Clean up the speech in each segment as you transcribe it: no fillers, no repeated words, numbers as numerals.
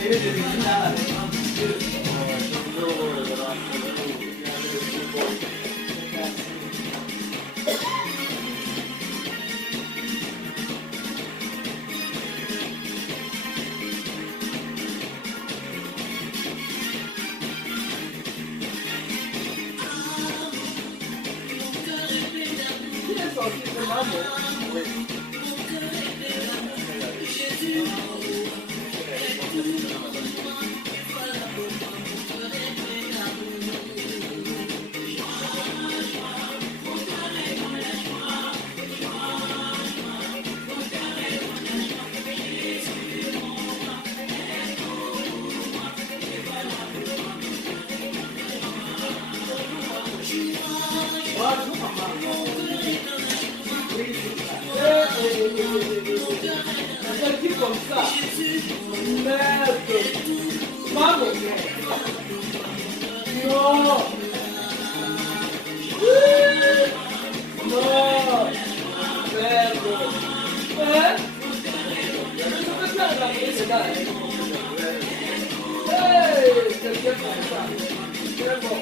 essayer de venir dans la maison de Dieu. Comme ça, merde, pas mon frère. Non, non, merde. Hein? Je peux faire la prise là. Hey, c'est bien comme ça. C'est bon.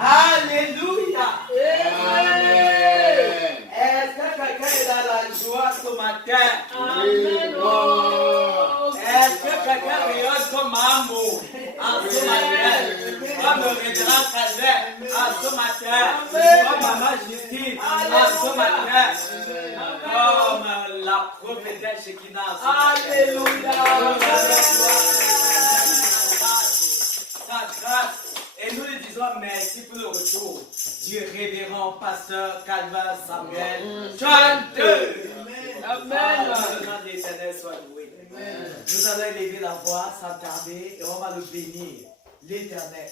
Alléluia. Amen. Est-ce que quelqu'un est dans la joie ce matin? Amen. Est-ce que quelqu'un rayonne comme amour en ce matin? Comme le révérend Calvin en ce matin? Comme Maman Justine en ce matin? Comme la prophétesse Shekinah en ce matin? Alléluia. Sa grâce. Et nous lui disons merci pour le retour du révérend pasteur Calvin Samuel chanteur. Amen. Le nom de l'Éternel soit loué. Nous allons élever la voix sans tarder et on va le bénir, l'Éternel.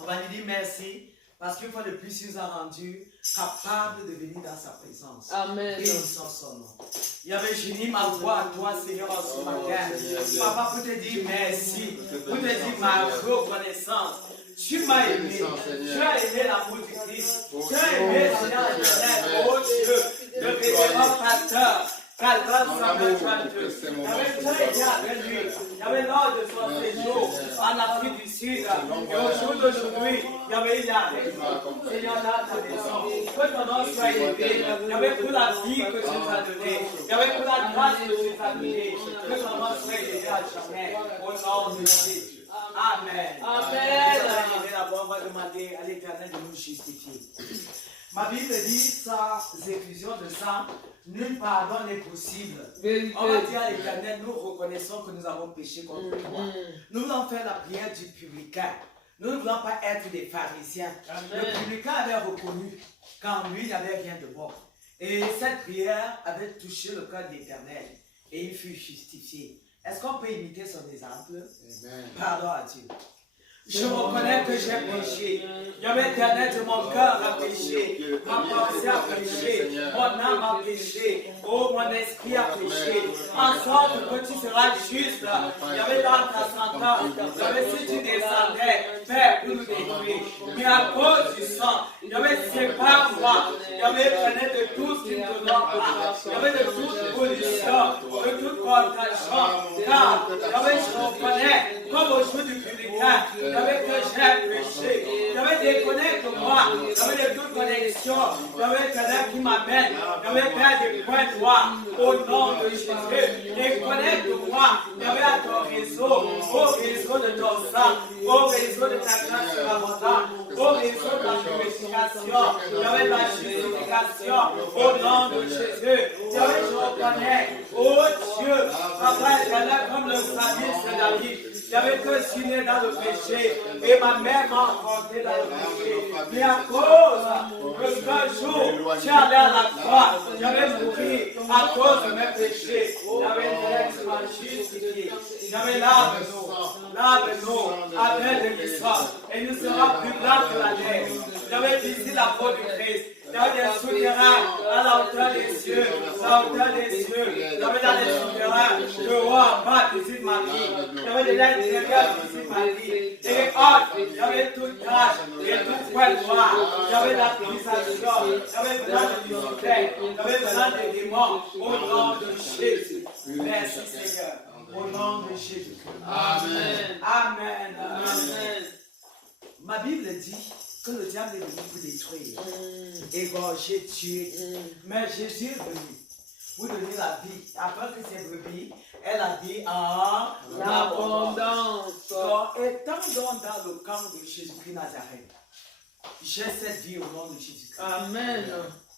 On va lui dire merci parce qu'une fois de plus, il nous a rendu capables de venir dans sa présence. Amen. Et nous sommes son nom. Il y avait Génie, ma voix à toi, Seigneur, en ce matin. Papa, pour te dire merci, pour te dire ma reconnaissance. Tu m'as aimé, tu as aimé l'amour du Christ, tu as aimé, Seigneur éternel, oh Dieu, le révérend pasteur, Calvin Samuel chanteur. Tu as été avec lui, il y avait lors de son séjour en Afrique du Sud, et au jour d'aujourd'hui, il y avait une avec nous. Seigneur, dans ta maison, que ton nom soit élevé, il y avait pour la vie que tu nous as donnée, il y avait pour la grâce que tu nous as donnée, que ton nom soit élevé à jamais, au nom de Jésus. Amen. Amen. On va demander à l'Éternel de nous justifier. Ma Bible dit, sans effusion de sang, nul pardon n'est possible. On va dire à l'Éternel, nous reconnaissons que nous avons péché contre toi. Nous voulons faire la prière du publicain. Nous ne voulons pas être des pharisiens. Le publicain avait reconnu qu'en lui, il n'y avait rien de bon. Et cette prière avait touché le cœur de l'Éternel. Et il fut justifié. Est-ce qu'on peut imiter son exemple? Amen. Pardon à Dieu. Je reconnais que j'ai péché. Yahweh éternel, de mon cœur a péché, ma pensée a péché, mon âme a péché, oh mon esprit a péché. En sorte que tu seras juste. Yahweh dans ta sentence, Yahweh si tu descendais, Père, pour nous détruire. Mais à cause du sang, Yahweh sépare-moi. Yahweh prenait de tout ce qui ne te donne pas. Yahweh de toute pollution, de toute contagion. Car Yahweh je reconnais, comme au jour du publicain, Yahweh que j'ai péché. Yahweh déconnecte-moi. Yahweh de toute connexion. Yahweh éternel qui m'amène. Yahweh Père des points droits. Au nom de Jésus. Déconnecte-moi. Yahweh à ton réseau. Au réseau de ton sang. Au réseau de ta grâce abondante. Au réseau de la purification. Yahweh de la justification. Au nom de Jésus. Yahweh je reconnais. Oh Dieu. Papa éternel comme le psalmiste David. J'avais que je suis né dans le péché et ma mère m'a enfanté dans le péché. Mais à cause que un jour, j'ai allé à la croix, j'avais mouru à cause de mes péchés. J'avais l'ex-m'a justifié. J'avais lave-nous avec le sang et nous serons plus blancs que la neige. J'avais visité la peau du Christ. Dans les souterrains, à la hauteur des cieux, la hauteur des cieux, j'avais dans les souterrains, le roi bas visite ma vie, j'avais des l'intérieur visite ma vie, et les autres, j'avais toute grâce et tout poil noir, j'avais l'accusation, j'avais besoin de Lucifer, j'avais besoin des démons, au nom de Jésus. Merci Seigneur, au nom de Jésus. Amen. Amen. Amen. Ma Bible dit que le diable est venu pour détruire, égorger, tuer. Mais Jésus est venu pour donner la vie, afin que ces brebis aient la vie en abondance. Donc, étant donc dans le camp de Jésus-Christ Nazareth, j'ai cette vie au nom de Jésus-Christ. Amen.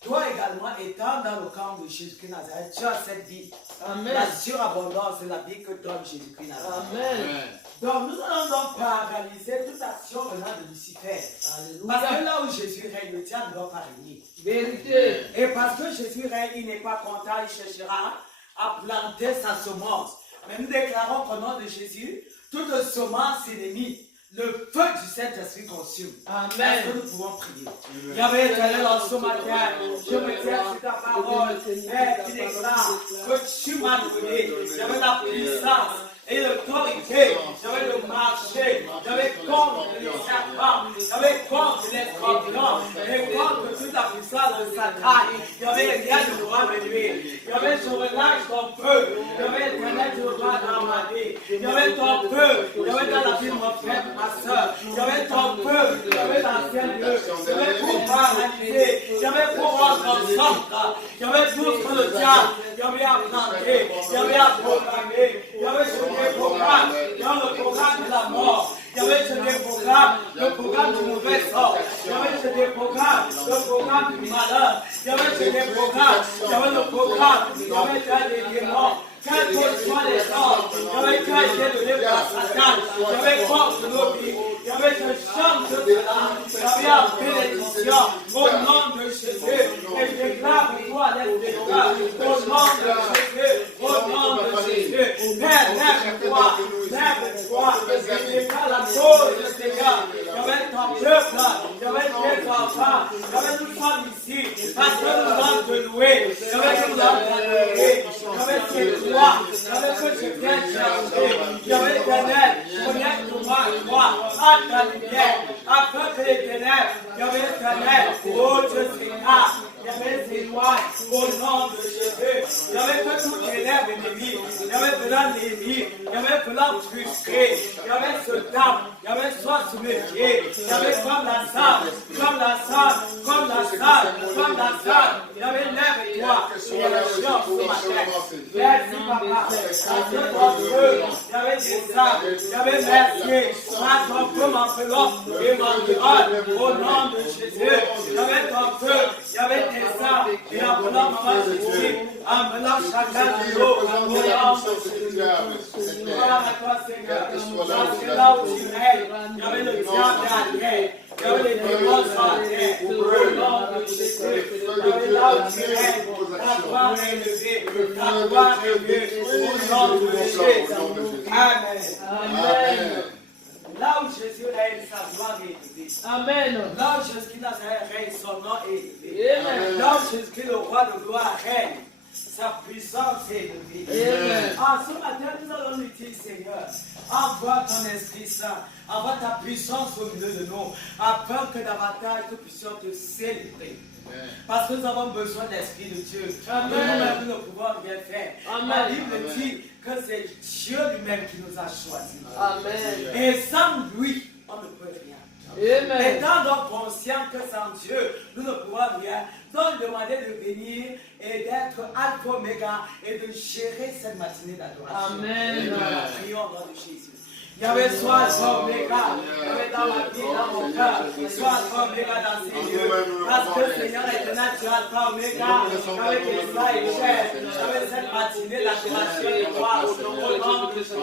Toi également, étant dans le camp de Jésus-Christ Nazareth, tu as cette vie. Amen. La surabondance de la vie que donne Jésus-Christ Nazareth. Amen. Donc nous allons donc paralyser toute action venant de Lucifer. Alléluia. Parce que là où Jésus règne, le diable ne doit pas régner. Vérité. Et parce que Jésus règne, il n'est pas content, il cherchera à planter sa semence. Mais nous déclarons qu'au nom de Jésus, toute semence ennemie, le feu du Saint-Esprit consume. Amen. Est-ce que nous pouvons prier? Yahweh éternel, en ce matin, je me tiens sur ta parole, Père, qui déclare que tu m'as donné, Yahweh, la puissance et l'autorité, j'avais le marché, j'avais contre les serpents, j'avais contre les scorpions, et contre toute la puissance de Satan, j'avais rien de droit de lui, j'avais je relâche ton feu, j'avais éternel du droit dans ma vie, j'avais ton feu, j'avais dans la vie de mon frère, ma soeur, j'avais ton feu, j'avais dans quel lieu, j'avais pour paralyser, j'avais pour rendre en sorte, j'avais tout ce que le diable, j'avais à planter, j'avais à programmer, j'avais des programmes, dans le programme de la mort. Il y avait des programmes, le programme du mauvais sort. Il y avait des programmes, le programme du malheur. Il y avait des programmes, il y avait le programme, il y avait des démons. Quels que soient les hommes, il y avait qu'à être donné par Satan. Il y avait contre nos vies. Il y avait ce champ de cela. Il y avait la bénédiction au nom de Jésus. Et je déclare pour toi l'espérance au nom de Jésus. Au nom de Jésus. Père, lève-toi. Lève-toi. Je déclare la chose, Seigneur. Il y avait ton peuple. Il y avait tes enfants. Il y avait nous sommes ici. Parce que nous allons te louer. Il y avait nous allons te louer. Il y avait tes droits. Il y avait que je viens chercher. Il y avait l'éternel. Connecte-moi à toi. À ta lumière. Afin que les ténèbres. Il y avait l'éternel. Oh Dieu Seigneur. Il y avait ces lois au nom de Jésus. Il y avait que tous les lèvres ennemis. Il y avait besoin d'ennemis. Il y avait besoin frustré. Il y avait ce temps. Il y avait soit sous mes pieds. Il y avait comme la salle. Comme la salle. Comme la salle. Comme la salle. Il y avait lève-toi. Il y avait chance ce matin. Merci papa. Parce que ton feu. Il y avait des sables. Il y avait merci. Par ton feu m'enveloppe et m'environne. Au nom de Jésus. Il y avait ton feu. Il y avait des sables. Et enveloppe maman Jésus. Enveloppe chacun de nous. Au nom de Jésus. Voilà à toi Seigneur. Parce que là où tu règnes, il y avait le diable à terre. Il y avait les démons sur la terre. Au nom de Jésus. Il y avait là où tu règnes. Ta gloire est élevée. Ta gloire est élevée. Au nom de Jésus. Amen. Amen. Là où Jésus règne. gloire est élevée. Amen. L'homme Jésus-Christ Nazareth règne, son nom est élevé. Amen. L'homme Jésus-Christ, le roi de gloire, règne. Sa puissance est élevée. Amen. Ce matin, nous allons lui dire, Seigneur, envoie ton Esprit Saint, envoie ta puissance au milieu de nous, afin que davantage nous puissions te célébrer. Parce que nous avons besoin de l'Esprit de Dieu. Nous-mêmes, nous ne pouvons rien faire. La Bible dit que c'est Dieu lui-même qui nous a choisis. Amen. Et sans lui, on ne peut rien. Amen. Étant donc conscient que sans Dieu, nous ne pouvons rien, donc demander de venir et d'être alpha oméga et de gérer cette matinée d'adoration. Amen. Prions au nom de Jésus. Il y avait soit alpha oméga, il y avait dans ma vie, dans mon cœur, soit alpha oméga dans ces lieux. Parce que le Seigneur est éternel, tu es alpha oméga, avec les saints et chers, avec cette matinée d'adoration de gloire au nom de Jésus.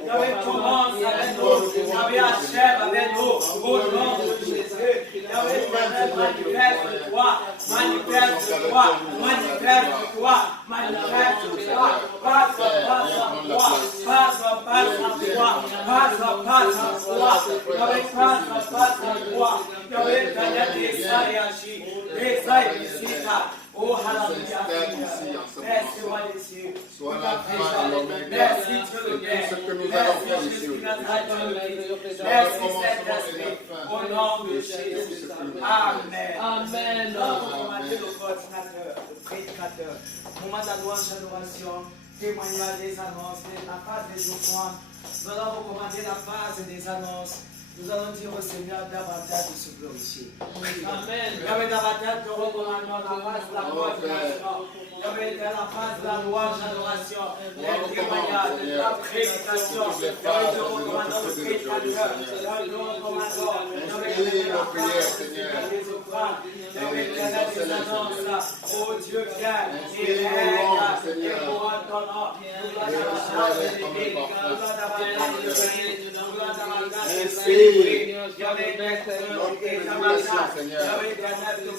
Il y avait commence avec nous, il y avait achève avec nous, au nom de Jésus. Il y avait éternel, manifeste-toi, manifeste-toi, manifeste-toi, manifeste-toi, passe en toi, passe en toi. Passe en toi, avec passe en toi, avec des ça réagit, des ça et des ça. Oh, hallelujah. Merci, roi des cieux. Merci, Dieu le Père. Merci, Jésus Nazareth. Merci, Saint-Esprit. Au nom de Jésus. Amen. Amen. Nous allons commander le coordinateur, le prédicateur. Moment d'adoration, d'adoration, témoignage des annonces, la phase des offrandes. Nous allons recommander la phase des annonces. Nous allons dire au Seigneur davantage de se glorifier. Amen. Il y avait davantage de recommandement, la phase de la coordination. Il y avait la phase de la louange, l'adoration, les témoignages, la prédication. Il y avait le recommandement de prédicateur. Il y avait le recommandement. Il y avait la phase des offrandes. Il y avait des annonces. Oh Dieu, viens et règne. Et pour ton nom, nous allons davantage de l'église. Nous allons davantage de l'église. Nous allons davantage de l'église. J'avais des amateurs, j'avais des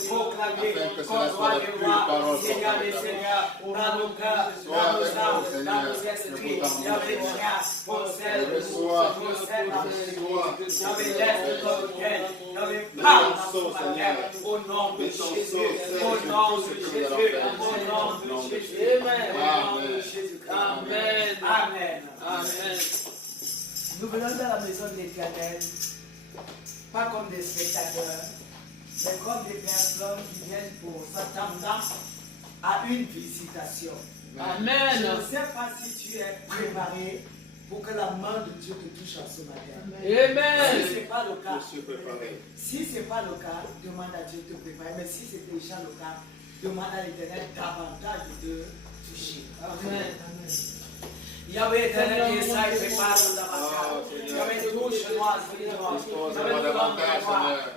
proclamer qu'on doit les voir, Seigneur les seigneurs, dans nos cœurs, dans nos âmes, dans nos esprits. J'avais des grâces, possède dans l'église. J'avais l'est de notre cœur, j'avais pas dans son matin, au nom de Jésus, au nom de Jésus, au nom de Jésus, au nom de Jésus. Amen. Amen. Amen. Nous venons dans la maison de l'Éternel, pas comme des spectateurs, mais comme des personnes qui viennent pour s'attendre à une visitation. Amen. Je ne sais pas si tu es préparé pour que la main de Dieu te touche en ce matin. Amen. Si ce n'est pas le cas, si ce n'est pas le cas, demande à Dieu de te préparer. Mais si c'est déjà le cas, demande à l'Éternel davantage de te toucher. Amen. Yahweh éternel, qui est ça, il prépare nous davantage. Yahweh, touche-moi, Seigneur. Yahweh,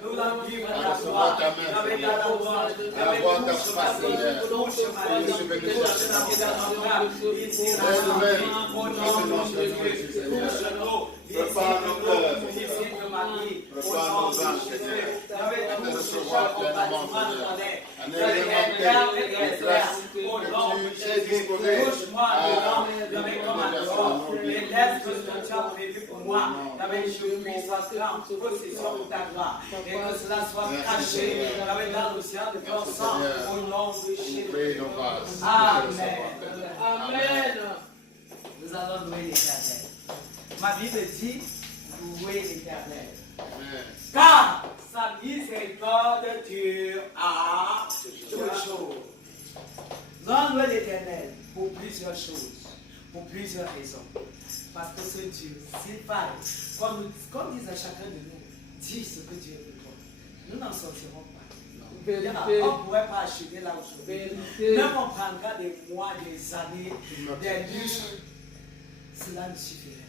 nous l'en vivre à la joie. Yahweh, dans la louange. Yahweh, touche-moi, Seigneur. Touche-moi, touche ma vie, ici, dans la vie. Au nom de Jésus, touche-nous. Ici, de ma vie. Au nom de Jésus. Yahweh, touche chaque compartiment de ton être. Au nom de Jésus, touche-moi, Yahweh, comme les lèvres que tu as prévues pour moi, Yahweh, je puisse entrer en possession de ta gloire et que cela soit caché, Yahweh, dans l'océan de ton sang, au nom de Jésus. Amen. Amen. Nous allons louer l'Éternel. Ma Bible dit, louer l'Éternel. Car sa miséricorde dure à toujours. Nous allons louer l'Éternel pour plusieurs choses. Pour plusieurs raisons. Parce que ce Dieu, s'il parle, comme disait chacun de nous, dit ce que Dieu veut toi, nous n'en sortirons pas. On ne pourrait pas acheter là aujourd'hui. Même on prendra des mois, des années, des lustres, cela ne suffirait.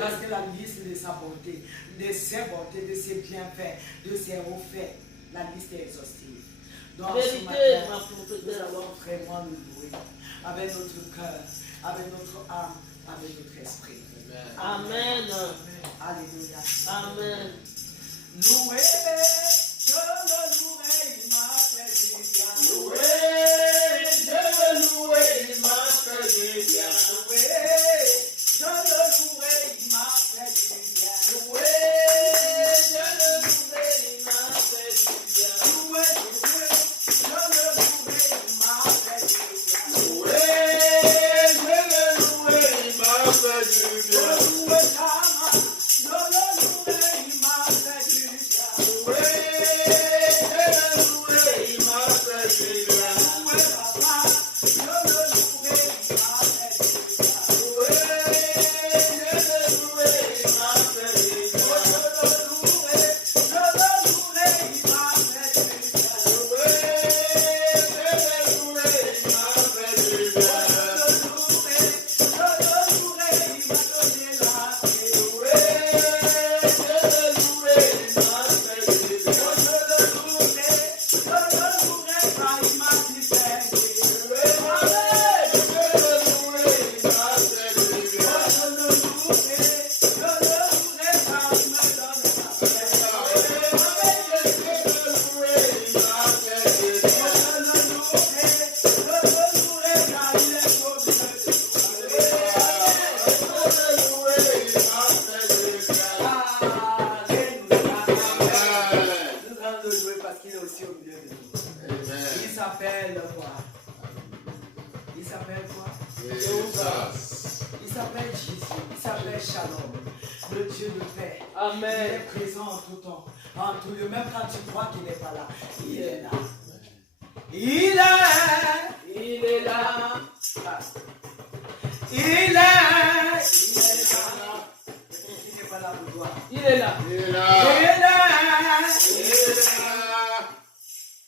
Parce que la liste de sa bonté, de ses bontés, de ses bienfaits, de ses refaits, la liste est exhaustive. Donc ce matin, nous allons vraiment nous louer avec notre cœur, avec notre âme, avec notre esprit. Amen. Alléluia. Amen. Loué, je le louerai, il m'a fait du bien. Loué, je le louerai, il m'a fait du bien. Loué, je le louerai, il m'a fait du bien. Loué, je Il s'appelle Jésus, il s'appelle Shalom, le Dieu de paix. Amen. Il est présent en tout temps, en tout lieu, même quand tu crois qu'il n'est pas là, il est là. Il est là. Ah. Il est là. Il n'est pas là pour toi. Il est là. Il est là.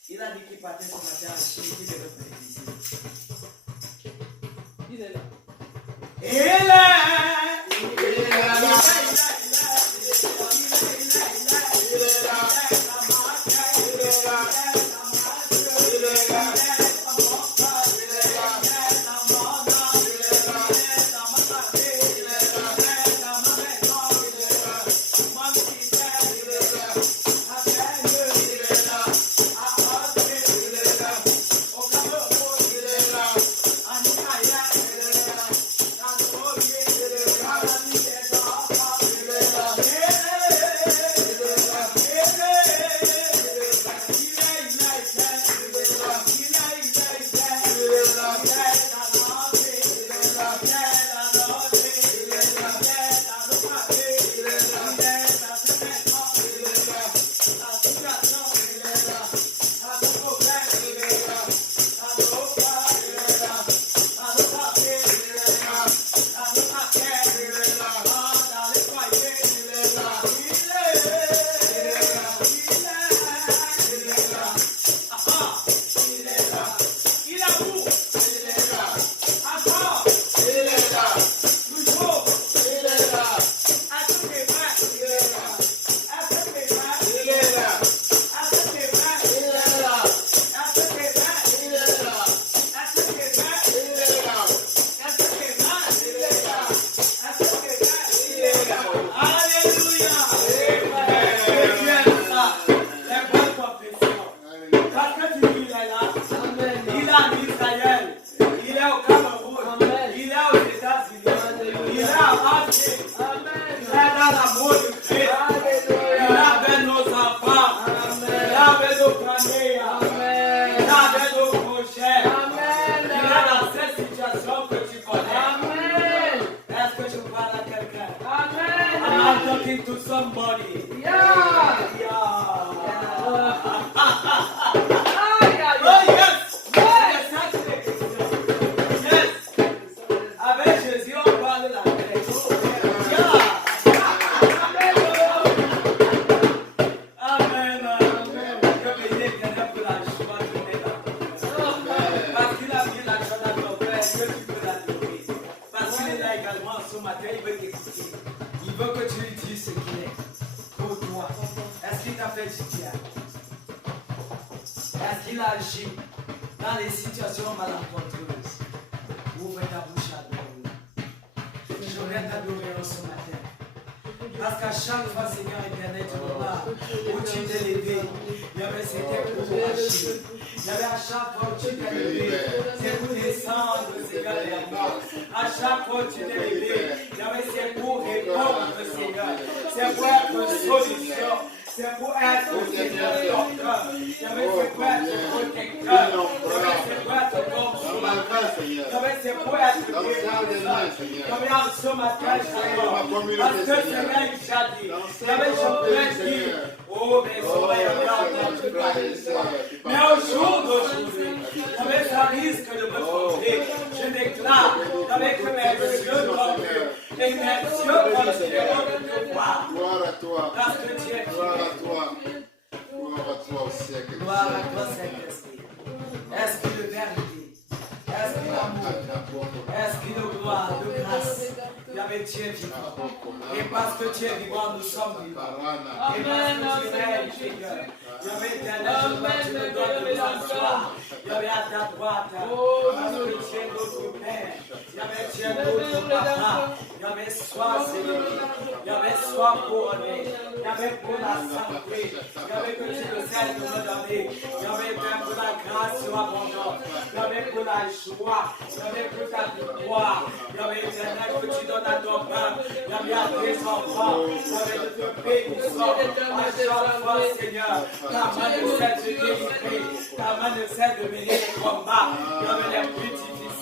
Il a dit qu'il partait ce matin à Chine, il est revenu ici. Il est là. Il est là.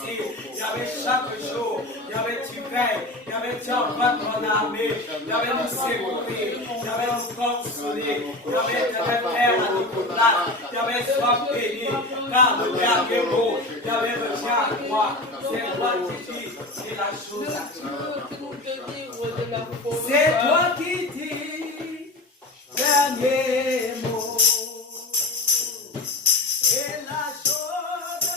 merci. Yahweh, chaque jour, Yahweh, tu veilles. Yahweh, tu envoies ton armée. Yahweh, nous secourir. Yahweh, nous consoler. Yahweh, Père à notre place. Yahweh, sois béni. Car le dernier mot, Yahweh, revient à toi. C'est toi qui dis, c'est la chose à faire. C'est toi qui dis, dernier mot. Et la chose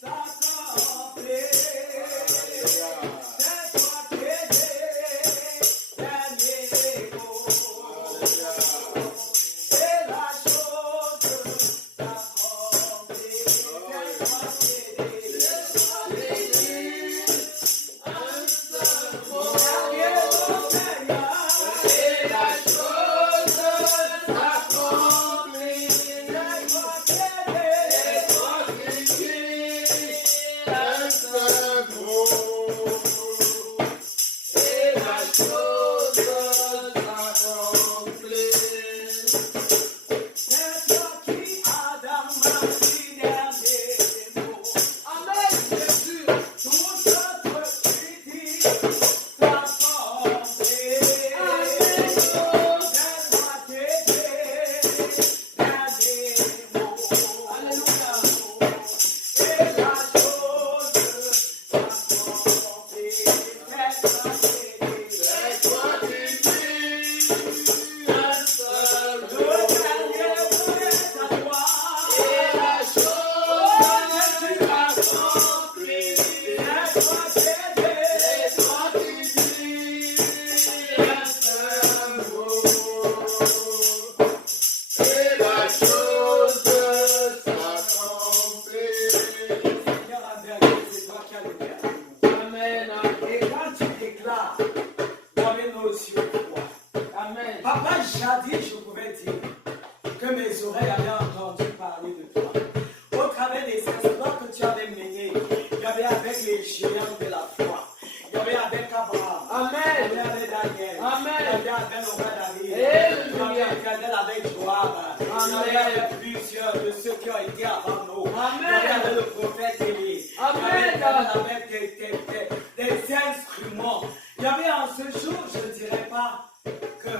s'accomplit. C'est toi qui dis, dernier mot. Et la chose s'accomplit. C'est toi qui dis, un seul mot. Dernier mot, Seigneur. Et la chose s'accomplit. C'est toi qui Papa, jadis, je pouvais dire que mes oreilles avaient entendu parler de toi. Au travers des instants que tu avais menés, il y avait avec les géants de la foi. Il y avait avec Abraham. Amen. Il y avait avec Daniel. Amen. Il y avait avec le roi David. Il y avait Daniel avec Joab. Il y avait avec plusieurs de ceux qui ont été avant nous. Il y avait avec le prophète Élie. Il y avait avec des instruments. Il y avait en ce jour, je ne dirais pas que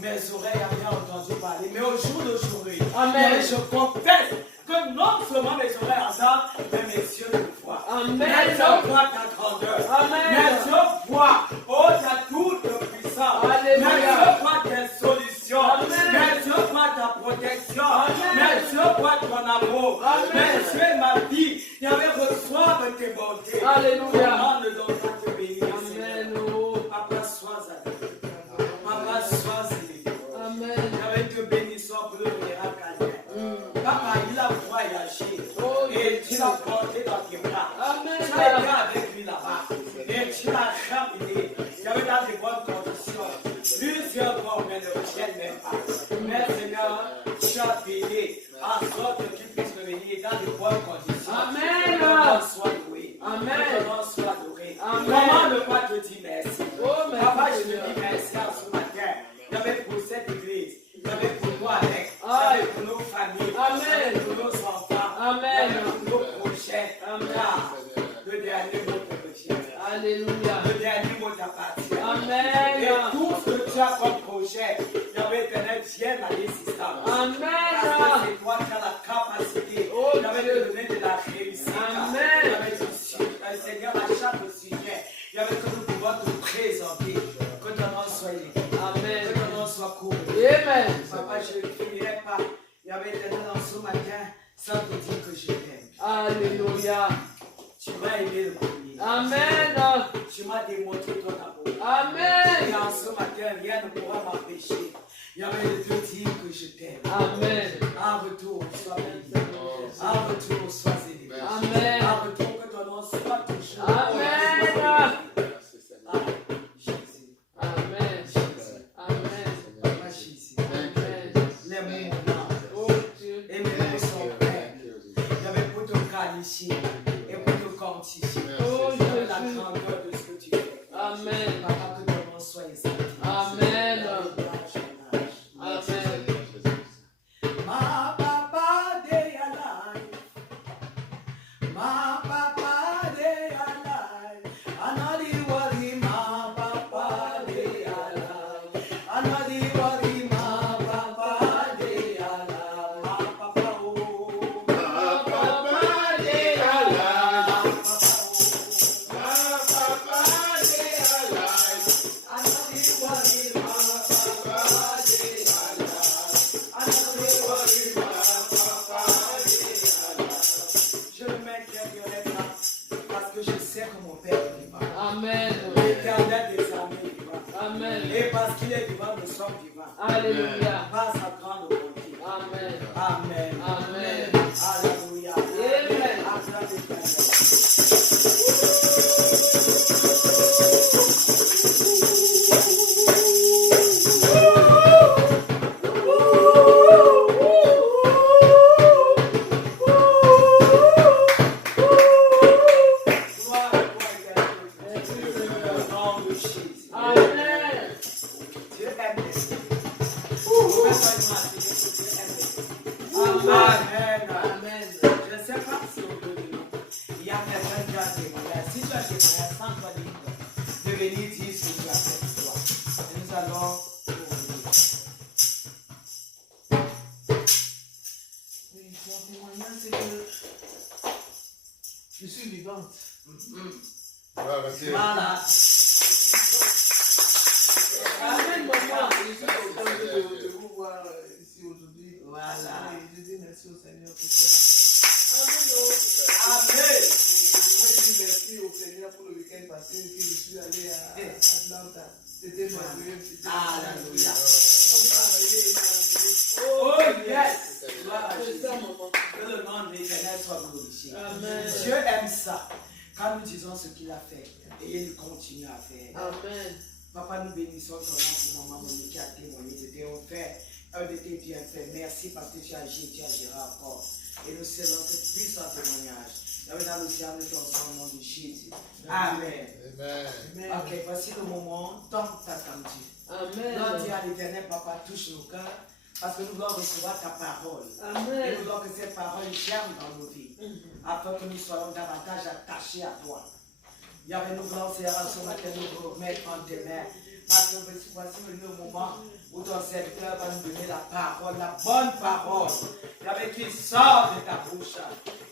mes oreilles avaient entendu parler, mais au jour d'aujourd'hui, je confesse que non seulement mes oreilles entendent, mais mes yeux le voient. Mes yeux voient ta grandeur. Mes yeux voient, oh, ta toute puissance. Mes yeux voient tes solutions. Mes yeux voient ta protection. Mes yeux voient ton amour. Mes yeux, ma vie, il y avait reçoivent tes bontés. Alléluia. Comment ne donc pas te bénir? Papa, sois à nous. Papa, sois élevé. Avec te bénissons pour le miracle calvaire. Papa, il a voyagé. Et tu l'as porté dans tes bras. Tu as été avec lui là-bas. Et tu l'as ramené. Il y avait dans de bonnes conditions. Plusieurs fois, mais ne reviennent même pas. Mais Seigneur, tu as veillé en sorte qu'il puisse revenir dans de bonnes conditions. Que ton nom soit loué. Que ton nom soit adoré. Comment ne pas te dire merci? Papa, je te dis merci en ce matin. Il y avait pour cette église. Il y avait pour nous avec. Il y avait pour nos familles. Il y avait pour nos enfants. Il y avait pour nos projets. Car le dernier mot te revient. Alléluia. Le dernier mot t'appartient. Amen. Et tout ce que tu as comme projet, il y avait éternel, vienne à l'existence. Parce que c'est toi qui as la capacité. Il y avait de donner de la réussite. Il y avait du Seigneur à chaque sujet. Il y avait que nous pouvons te présenter. Que ton nom soit élevé. Amen. Que ton nom soit couru. Amen. Papa, je ne finirai pas. Il y avait éternel en ce matin sans te dire que je t'aime. Alléluia. Tu m'as aimé le premier. Amen. Tu m'as démontré ton amour. Amen. Et en ce matin, rien ne pourra m'empêcher. Il y avait de te dire que je t'aime. Amen. En retour, sois béni. En retour, sois élevé. Amen. En retour, que ton nom soit toujours. Amen. Ah, Jésus. Amen. Jésus. Amen. Papa Jésus. Amen. Les mots maintenant. Oh Dieu. Et mes mots sont prêts. Il y avait pour te qualifier et pour te quantifier. Oh Il y avait la Jésus. grandeur de ce que tu fais. Amen. Papa, que ton nom soit exalté. Amen. Amen. Amen. Parce qu'il est vivant, nous sommes vivants. Alléluia. Par sa grande bonté. Amen. Amen. Amen. Alléluia. Amen. Acclamez l'Éternel. Amen. Amen. Je ne sais pas si on peut dire. Il y a quelqu'un qui a témoigné. Si tu as témoigné sans toi libre, de venir dire ce que tu as fait pour toi. Et nous allons ouvrir. Oui, mon témoignage, c'est que je suis vivante. Gloire à Dieu. Voilà. Amen, maman. Je suis content de vous voir ici aujourd'hui. Voilà. Et je dis merci au Seigneur pour cela. Amen. Amen. Je dis merci au Seigneur pour le week-end passé que je suis allé à Atlanta. C'était merveilleux. Alléluia. On m'a amené, il m'a amené. Oh yes. Gloire à C'est Jésus. ça, maman. Que le nom de l'Éternel soit glorifié. Amen. Dieu aime ça. Quand nous disons ce qu'il a fait, et il continue à faire. Amen. Papa, nous bénissons ton nom pour maman Monique qui a témoigné. C'était un fait, un de tes bienfaits. Merci parce que tu agis et tu agiras encore. Et nous serons ce puissant témoignage. Dans le ciel de ton sang, au nom de Jésus. Amen. Amen. Ok, voici le moment tant attendu. Amen. Nous dire à l'Éternel, Papa, touche nos cœurs. Parce que nous voulons recevoir ta parole. Et Amen. nous voulons que cette parole germe dans nos vies. Afin que nous soyons davantage attachés à toi. Yahvé, nous voulons, Seigneur, ce matin, nous remettre en tes mains. Parce que voici le moment où ton serviteur va nous donner la parole, la bonne parole. Yahvé, qui sort de ta bouche.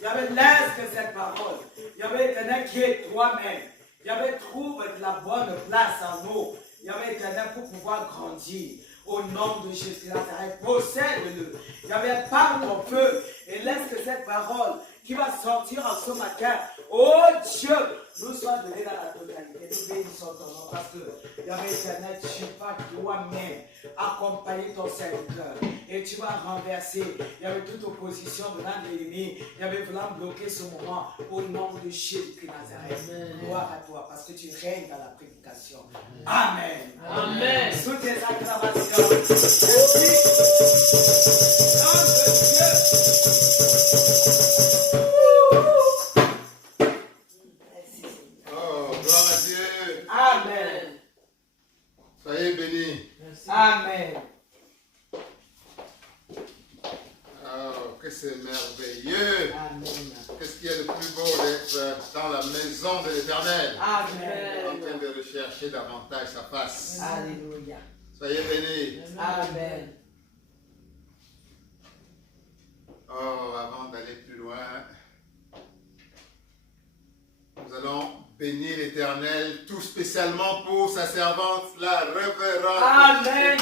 Yahvé, laisse que cette parole, Yahvé, éternel, qui est toi-même. Yahvé, trouve la bonne place en nous. Yahvé, éternel, pour pouvoir grandir. Au nom de Jésus Nazareth, possède-le. Yahvé, parle ton feu et laisse que cette parole qui va sortir en ce matin, oh Dieu, nous soit donnée dans la totalité. Nous bénissons ton nom parce que, Yahvé éternel, tu vas toi-même accompagner ton serviteur et tu vas renverser, Yahvé, toute opposition venant de l'ennemi, Yahvé, voulant bloquer ce moment au nom de Jésus Nazareth. Gloire à toi parce que tu règnes dans la prédication. Amen. Amen. Sous tes acclamations. Merci. Nom de Dieu. Oh, gloire à Dieu. Amen. Soyez bénis. Merci. Amen. Oh, que c'est merveilleux. Amen. Qu'est-ce qu'il y a de plus beau d'être dans la maison de l'Éternel, en Amen. train de rechercher davantage sa face. Alléluia. Soyez bénis. Amen. Oh, avant d'aller plus loin, nous allons bénir l'Éternel tout spécialement pour sa servante, la révérende. Amen.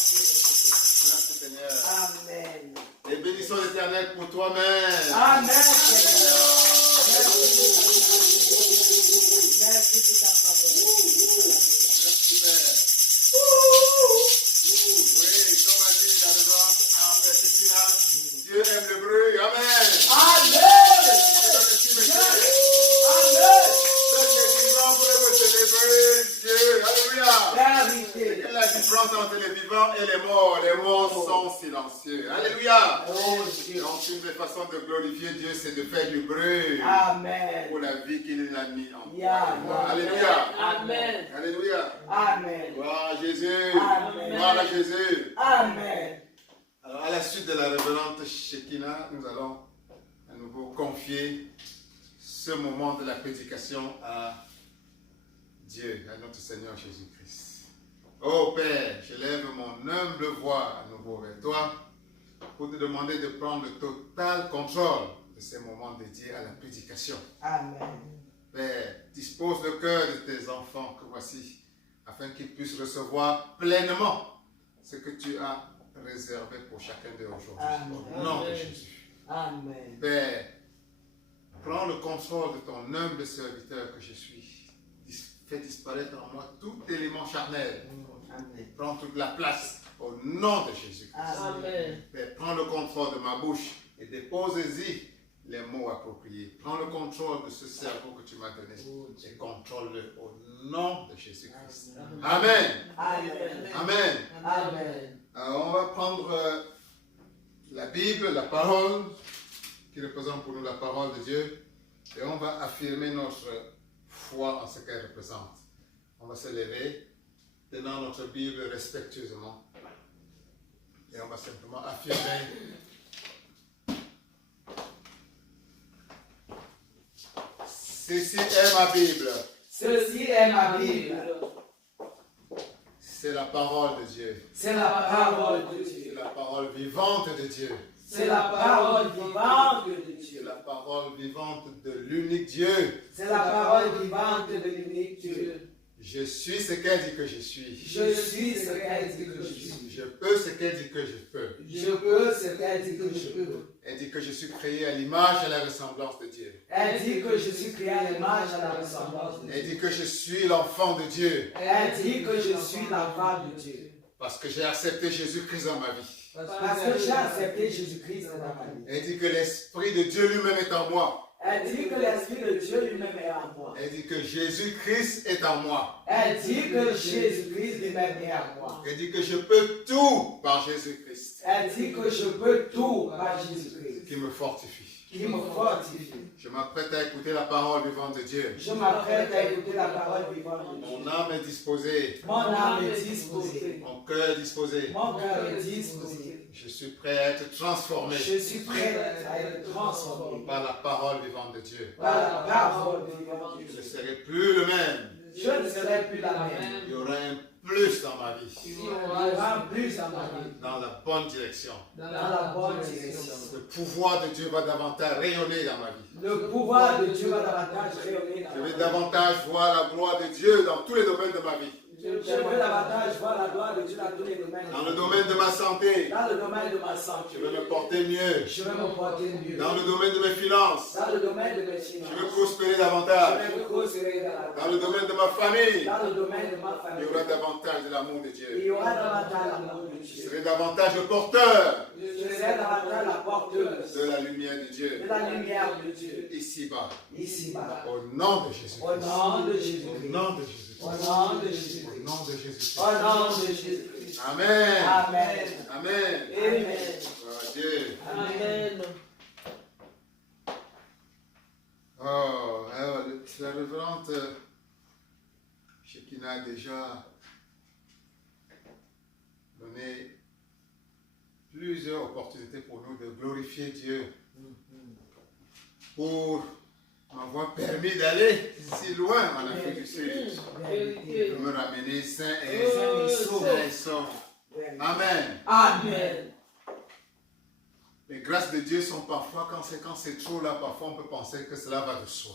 Merci Seigneur. Amen. Et bénissons l'Éternel pour toi-même. Amen. Merci pour ta faveur. Merci Père. Oui, comme a dit la révérende après Christina, Dieu aime le bruit. Amen. Amen. Amen. Faites les vivants pour me célébrer Dieu. Alléluia. Vérité. Quelle est la différence entre les vivants et les morts? Les morts sont silencieux. Alléluia. Oh Dieu. Donc une des façons de glorifier Dieu, c'est de faire du bruit Amen. pour la vie qu'il a mis en Yeah. toi. Alléluia. Amen. Alléluia. Amen. Gloire à Jésus. Amen. Gloire à Jésus. Amen. Alors, à la suite de la révérende Shekinah, nous allons à nouveau confier ce moment de la prédication à Dieu, à notre Seigneur Jésus-Christ. Ô Père, j'élève mon humble voix à nouveau vers toi pour te demander de prendre le total contrôle de ces moments dédiés à la prédication. Amen. Père, dispose le cœur de tes enfants que voici, afin qu'ils puissent recevoir pleinement ce que tu as réservé pour chacun d'eux aujourd'hui. Amen. Au nom de Jésus. Amen. Père, Prends le contrôle de ton humble serviteur que je suis. Fais disparaître en moi tout élément charnel. Amen. Prends toute la place au nom de Jésus-Christ. Amen. Père, prends le contrôle de ma bouche et dépose-y les mots appropriés. Prends le contrôle de ce cerveau que tu m'as donné et contrôle-le au nom de Jésus-Christ. Amen. Amen. Amen. Amen. Alors, on va prendre la Bible, la parole, qui représente pour nous la parole de Dieu, et on va affirmer notre foi en ce qu'elle représente. On va se lever, tenant notre Bible respectueusement, et on va simplement affirmer. Ceci est ma Bible. Ceci est ma Bible. C'est la parole de Dieu. C'est la parole de C'est Dieu. la parole vivante de Dieu. C'est la parole vivante de C'est Dieu. la parole vivante de l'unique Dieu. C'est la parole vivante de l'unique Dieu. Je suis ce qu'elle dit que je suis. Je suis ce qu'elle dit que je suis. Je peux ce qu'elle dit que je peux. Je peux ce qu'elle dit que je peux. Elle dit que je suis créé à l'image et à la ressemblance de Dieu. Elle dit que je suis créé à l'image et à la ressemblance de Elle Dieu. dit que je suis l'enfant de Dieu. Elle dit que je suis l'enfant de Dieu. Parce que j'ai accepté Jésus-Christ dans ma vie. Parce que j'ai accepté Jésus-Christ dans ma vie. Elle dit que l'Esprit de Dieu lui-même est en moi. Elle dit que l'Esprit de Dieu lui-même est en moi. Elle dit que Jésus-Christ est en moi. Elle dit que Jésus-Christ lui-même est en moi. Elle dit que je peux tout par Jésus-Christ Elle dit que je peux tout par Jésus-Christ, qui me fortifie. qui me fortifie. Je m'apprête à écouter la parole vivante de Dieu. Je m'apprête à écouter la parole vivante de Dieu. Mon âme est disposée. Mon âme est disposée. Mon cœur est disposé. Mon cœur est disposé. Je suis prêt à être transformé Je suis prêt à être transformé par la parole vivante de Dieu. par la parole vivante de Je ne Dieu. serai plus le même. Je ne serai plus la même. Il y aura un plus dans ma vie, Il y aura plus dans ma vie, dans la bonne direction. dans la bonne direction. Le pouvoir de Dieu va davantage rayonner dans ma vie. Le pouvoir de Dieu va davantage rayonner dans Je ma vais vie. davantage voir la gloire de Dieu dans tous les domaines de ma vie. Je veux davantage voir la gloire de Dieu dans tous les domaines. Dans le domaine de ma santé, Dans le domaine de ma santé. je vais me porter mieux. Je vais me porter mieux. Dans le domaine de mes finances, Dans le domaine de mes je vais finances. prospérer Je davantage. vais me prospérer Dans le domaine de ma famille, dans le domaine de ma il famille. y aura davantage de l'amour de Il Dieu. y aura davantage l'amour de Je Dieu. serai davantage le porteur Je serai davantage la porteuse de la lumière de de Dieu la lumière de Dieu ici-bas. ici-bas. Au nom de Jésus. Au nom de Au Jésus-Christ. nom de Jésus. Au nom de Jésus. Au nom de Jésus. Au nom de Jésus-Christ. Amen. Amen. Amen. Amen. Gloire à Dieu. Amen. Oh, alors, la révérende Shekinah a déjà donné plusieurs opportunités pour nous de glorifier Dieu, pour m'avoir permis d'aller si loin en Afrique du Sud, de me ramener sain et sauf. Amen. Amen. Les grâces de Dieu sont parfois, quand c'est trop là, parfois on peut penser que cela va de soi.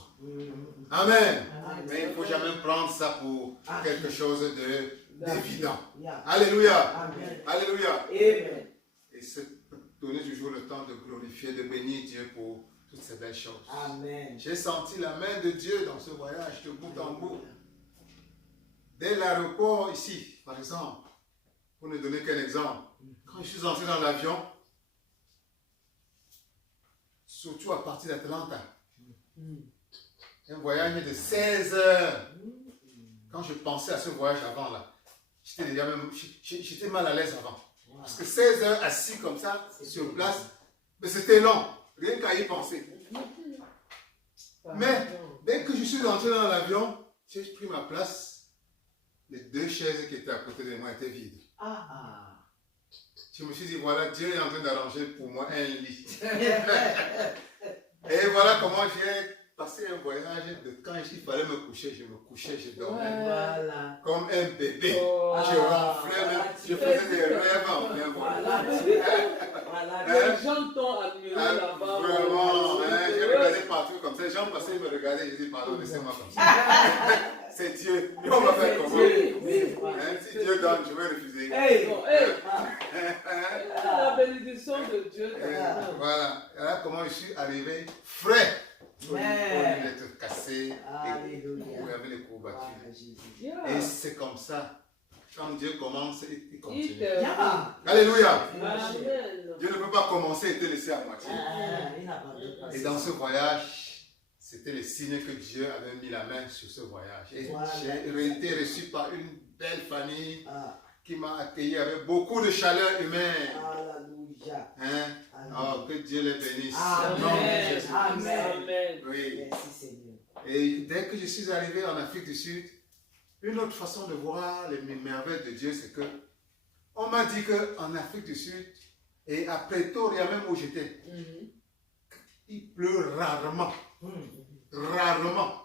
Amen. Mais il ne faut jamais prendre ça pour quelque chose d'évident. Alléluia. Amen. Alléluia. Amen. Et se donner toujours le temps de glorifier, de bénir Dieu pour toutes ces belles choses. Amen. J'ai senti la main de Dieu dans ce voyage de bout en bout. Dès l'aéroport ici, par exemple, pour ne donner qu'un exemple, quand je suis entré dans l'avion, surtout à partir d'Atlanta, un voyage de 16 heures. Quand je pensais à ce voyage avant là, j'étais mal à l'aise avant. Parce que 16 heures assis comme ça, sur place, mais c'était long, rien qu'à y penser. Mais dès que je suis entré dans l'avion, j'ai pris ma place, les deux chaises qui étaient à côté de moi étaient vides. Je me suis dit, voilà, Dieu est en train d'arranger pour moi un lit. Et voilà comment j'ai passé un voyage de quand il fallait me coucher, je me couchais, je dormais. Voilà. Comme un bébé. Oh. Je ronflais, même, je faisais des rêves en plein vol. Voilà. Les gens t'ont admiré Ah, là-bas. vraiment, j'ai regardé partout comme ça. Les gens passaient, ils me regardaient, je dis, pardon, laissez-moi comme ça. C'est Dieu. Et on va faire comment? Si Dieu donne, je vais refuser. Bon, la bénédiction de Dieu. Voilà. Et là, comment je suis arrivé frais. Au lieu d'être cassé, Alléluia. et avec les courbatures. Voilà, Jésus. Et c'est comme ça. Quand Dieu commence, il continue. Yeah. Alléluia. Amen. Dieu ne peut pas commencer et te laisser à moitié. Il n'a pas de passer. Et dans ce voyage, c'était le signe que Dieu avait mis la main sur ce voyage. Et Voilà. j'ai été reçu par une belle famille Ah, qui m'a accueilli avec beaucoup de chaleur humaine. Alléluia. Hein? Alléluia. Oh, que Dieu les bénisse. Amen. Au nom de Jésus. Amen. Amen. Oui. Merci Seigneur. Et dès que je suis arrivé en Afrique du Sud, une autre façon de voir les merveilles de Dieu, c'est que on m'a dit qu'en Afrique du Sud, et à Pretoria même où j'étais, il pleut rarement. Rarement.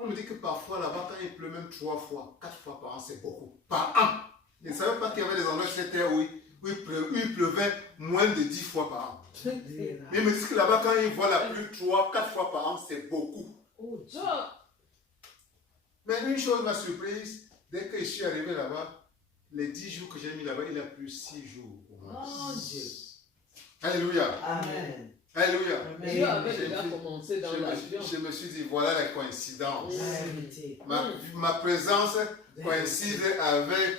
On me dit que parfois là-bas, quand il pleut même 3 fois, 4 fois par an, c'est beaucoup. Par an. Je ne savais pas qu'il y avait des endroits sur cette terre où il pleuvait moins de 10 fois par an. Mais ils me disent que là-bas, quand ils voient la pluie 3, 4 fois par an, c'est beaucoup. Oh, Dieu. Mais une chose m'a surprise, dès que je suis arrivé là-bas, les 10 jours que j'ai mis là-bas, il a plu 6 jours. Oh Dieu. Alléluia. Amen. Alléluia. Dieu avait J'ai déjà dit- commencé dans l'avion. Je me suis dit, voilà la coïncidence. Vérité. Ma présence coïncide avec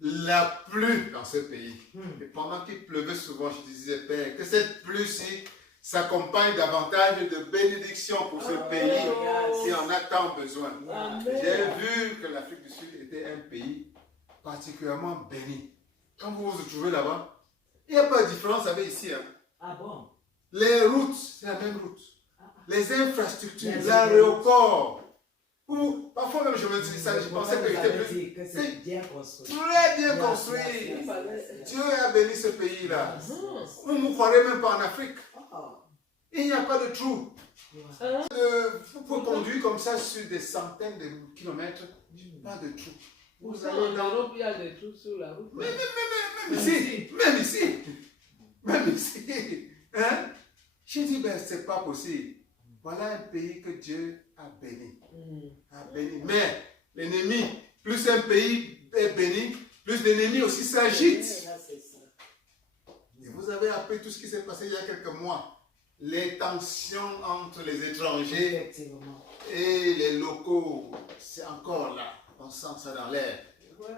la pluie dans ce pays. Et pendant qu'il pleuvait souvent, je disais, Père, que cette pluie-ci s'accompagne davantage de bénédictions pour ce pays qui en a tant besoin. Amen. J'ai vu que l'Afrique du Sud était un pays particulièrement béni. Quand vous vous trouvez là-bas, il n'y a pas de différence avec ici. Hein. Ah bon? Les routes, c'est la même route. Les infrastructures, Yes, l'aéroport. Ou parfois même je me dis ça, je pensais que j'étais plus que c'est bien construit. très bien Yes, construit. yes, yes. Dieu a béni ce pays-là. Yes, yes. Vous ne me croirez même pas en Afrique. Oh. Il n'y a pas de trou. Yeah. Vous pouvez conduire comme ça sur des centaines de kilomètres. Pas de trou. Vous Pourtant, allez en dans... Europe, il y a des trous sur la route. Même ici. Même ici. Même ici. Hein? J'ai dit, ben, c'est pas possible. Voilà un pays que Dieu a béni. A béni. Mais l'ennemi, plus un pays est béni, plus l'ennemi aussi s'agite. Là, c'est ça. Et vous avez appris tout ce qui s'est passé il y a quelques mois. Les tensions entre les étrangers Effectivement. et les locaux, c'est encore là. On sent ça dans l'air. Ouais.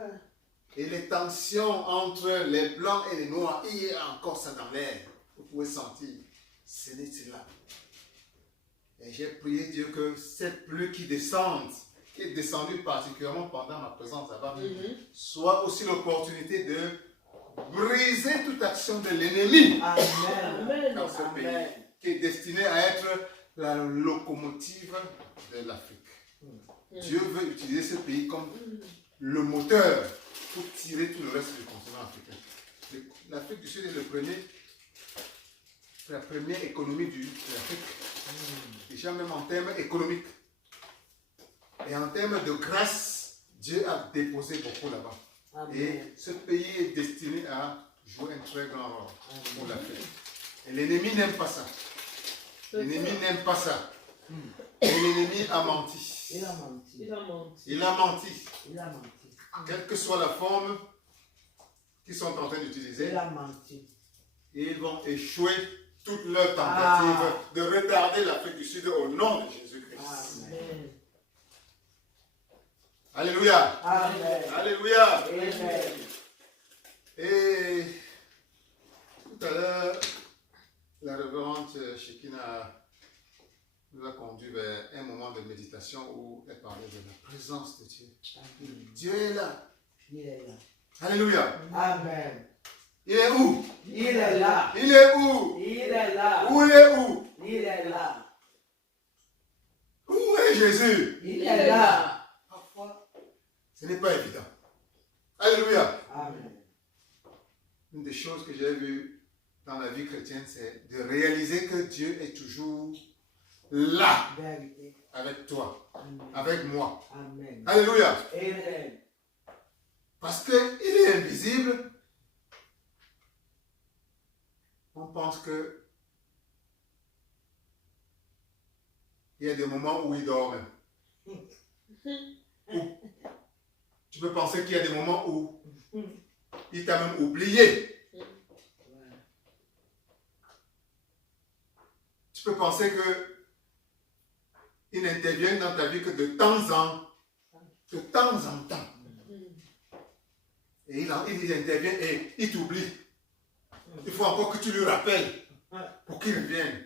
Et les tensions entre les blancs et les noirs, il y a encore ça dans l'air. Vous pouvez sentir. Ce n'est là. Et j'ai prié Dieu que cette pluie qui descende, qui est descendue particulièrement pendant ma présence là-bas, soit aussi l'opportunité de briser toute action de l'ennemi Amen. Amen. dans ce pays, Amen. qui est destiné à être la locomotive de l'Afrique. Dieu veut utiliser ce pays comme le moteur pour tirer tout le reste du continent africain. L'Afrique du Sud est la première économie de l'Afrique. Déjà même en termes économiques. Et en termes de grâce, Dieu a déposé beaucoup là-bas. Amen. Et ce pays est destiné à jouer un très grand rôle pour l'Afrique. Et l'ennemi n'aime pas ça. L'ennemi n'aime pas ça. Et l'ennemi a menti. Il a menti. Il a menti. Il a menti. Il a menti. Quelle que soit la forme qu'ils sont en train d'utiliser, Il a menti. ils vont échouer toutes leurs tentatives de retarder l'Afrique du Sud au nom de Jésus-Christ. Amen. Alléluia. Amen. Alléluia. Amen. Et tout à l'heure, la révérende Shekina nous a conduit vers un moment de méditation où elle parlait de la présence de Dieu. Dieu est là. Il est là. Alléluia. Amen. Il est où? Il est là. Il est où? Il est là. Où il est où? Il est là. Où est Jésus? Il est là. Parfois, ce n'est pas évident. Alléluia. Amen. Une des choses que j'ai vues dans la vie chrétienne, c'est de réaliser que Dieu est toujours là Vérité. avec toi, Amen. avec moi. Amen. Alléluia. Amen. Parce qu'il est invisible. On pense que il y a des moments où il dort même. Ou tu peux penser qu'il y a des moments où il t'a même oublié. Tu peux penser qu'il n'intervient dans ta vie que de temps en temps. Et il intervient et il t'oublie. Il faut encore que tu lui rappelles pour qu'il revienne.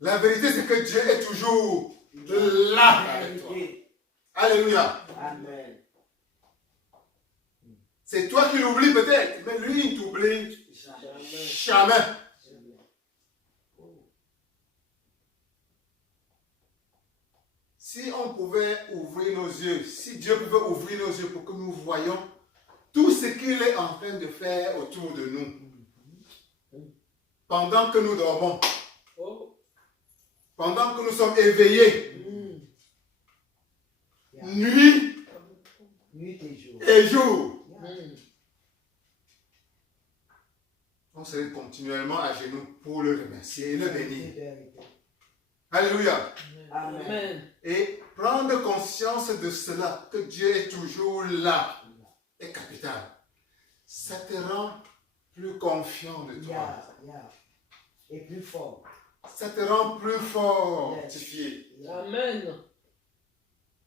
La vérité, c'est que Dieu est toujours là avec toi. Alléluia. Amen. C'est toi qui l'oublies peut-être, mais lui, il t'oublie jamais. Si on pouvait ouvrir nos yeux, si Dieu pouvait ouvrir nos yeux pour que nous voyions tout ce qu'il est en train de faire autour de nous, pendant que nous dormons, pendant que nous sommes éveillés, nuit et jour, on serait continuellement à genoux pour le remercier et le bénir. Alléluia. Amen. Et prendre conscience de cela, que Dieu est toujours là, est capital. Ça te rend plus confiant de toi. Et plus fort. Ça te rend plus fortifié. Amen.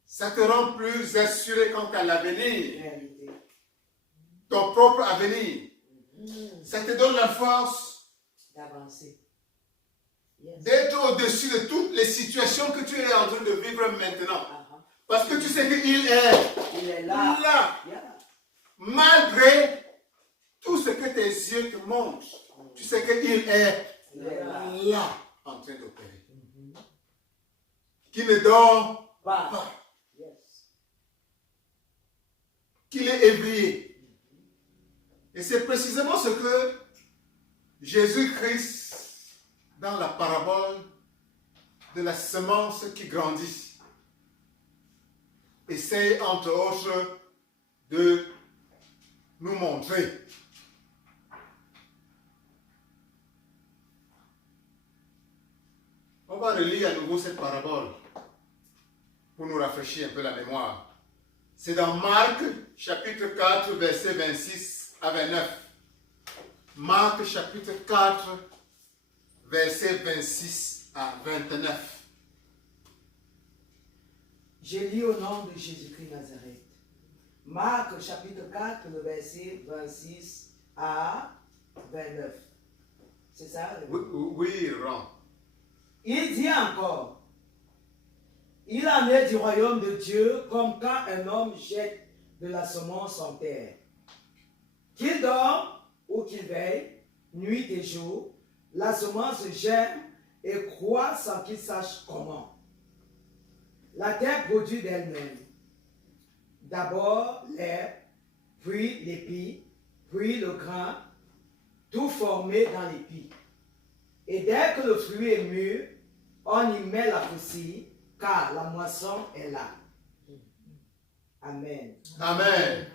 Ça te rend plus assuré quant à l'avenir. Ton propre avenir. Ça te donne la force D'avancer. d'être au-dessus de toutes les situations que tu es en train de vivre maintenant. Parce que tu sais qu'il est là. Malgré tout ce que tes yeux te montrent, tu sais qu'il est là en train d'opérer. Qu'il ne dort pas. Qu'il est éveillé. Et c'est précisément ce que Jésus-Christ, dans la parabole de la semence qui grandit, essaye entre autres de nous montrer. On va relire à nouveau cette parabole pour nous rafraîchir un peu la mémoire. C'est dans Marc, chapitre 4, versets 26 à 29. Marc, chapitre 4, versets 26 à 29. Je lis au nom de Jésus-Christ Nazareth. Marc, chapitre 4, le verset 26 à 29. C'est ça? Oui, Ron. Il dit encore, il en est du royaume de Dieu comme quand un homme jette de la semence en terre. Qu'il dorme ou qu'il veille, nuit et jour, la semence germe et croît sans qu'il sache comment. La terre produit d'elle-même d'abord l'herbe, puis l'épi, puis le grain, tout formé dans l'épi. Et dès que le fruit est mûr, on y met la faucille, car la moisson est là. Amen. Amen.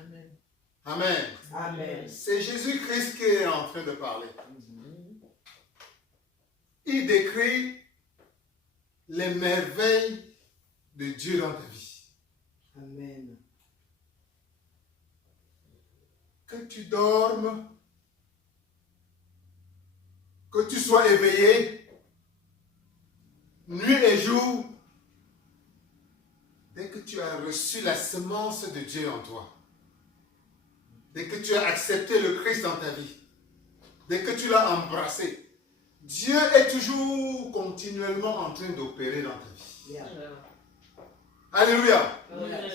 Amen. Amen. C'est Jésus-Christ qui est en train de parler. Il décrit les merveilles de Dieu dans ta vie. Amen. Que tu dormes, que tu sois éveillé, nuit et jour, dès que tu as reçu la semence de Dieu en toi, dès que tu as accepté le Christ dans ta vie, dès que tu l'as embrassé, Dieu est toujours continuellement en train d'opérer dans ta vie. Yeah. Alléluia. Amen.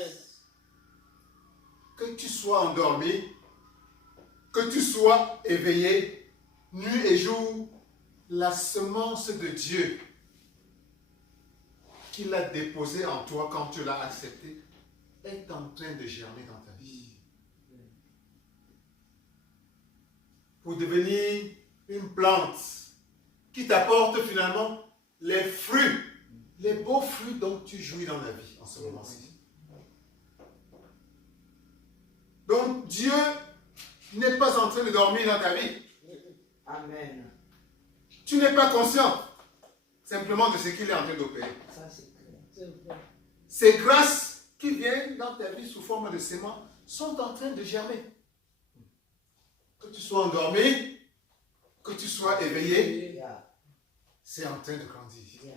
Que tu sois endormi, que tu sois éveillé, nuit et jour, la semence de Dieu qu'il a déposée en toi quand tu l'as accepté est en train de germer dans ta vie. Pour devenir une plante qui t'apporte finalement les fruits, les beaux fruits dont tu jouis dans la vie en ce moment-ci. Donc Dieu n'est pas en train de dormir dans ta vie. Amen. Tu n'es pas conscient simplement de ce qu'il est en train d'opérer. Ça, c'est clair. C'est vrai. Ces grâces qui viennent dans ta vie sous forme de séments sont en train de germer. Que tu sois endormi, que tu sois éveillé, Yeah. c'est en train de grandir. Yeah.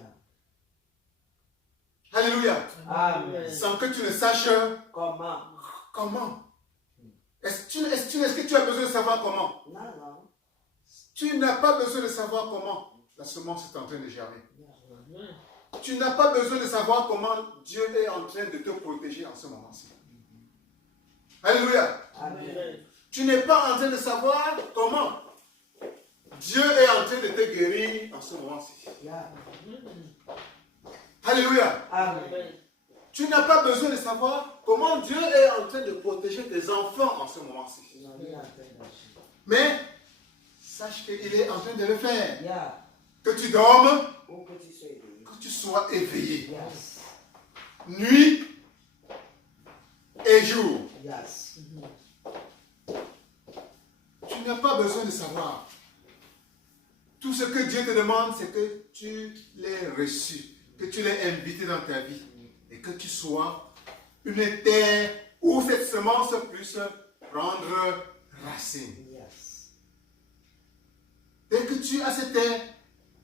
Alléluia. Amen. Sans que tu ne saches Comment? comment. Est-ce que tu as besoin de savoir comment? Non, non. Tu n'as pas besoin de savoir comment la semence est en train de germer. Amen. Tu n'as pas besoin de savoir comment Dieu est en train de te protéger en ce moment-ci. Alléluia. Amen. Tu n'es pas en train de savoir comment Dieu est en train de te guérir en ce moment-ci. Yeah. Alléluia. Amen. Tu n'as pas besoin de savoir comment Dieu est en train de protéger tes enfants en ce moment-ci. Non, il est en train d'agir. Mais sache qu'il est en train de le faire. Yeah. Que tu dormes, Ou que tu sois éveillé. que tu sois éveillé. Yes. Nuit et jour. Yes. Tu n'as pas besoin de savoir. Tout ce que Dieu te demande, c'est que tu l'aies reçu, que tu l'aies invité dans ta vie et que tu sois une terre où cette semence puisse prendre racine. Yes. Dès que tu as cette terre,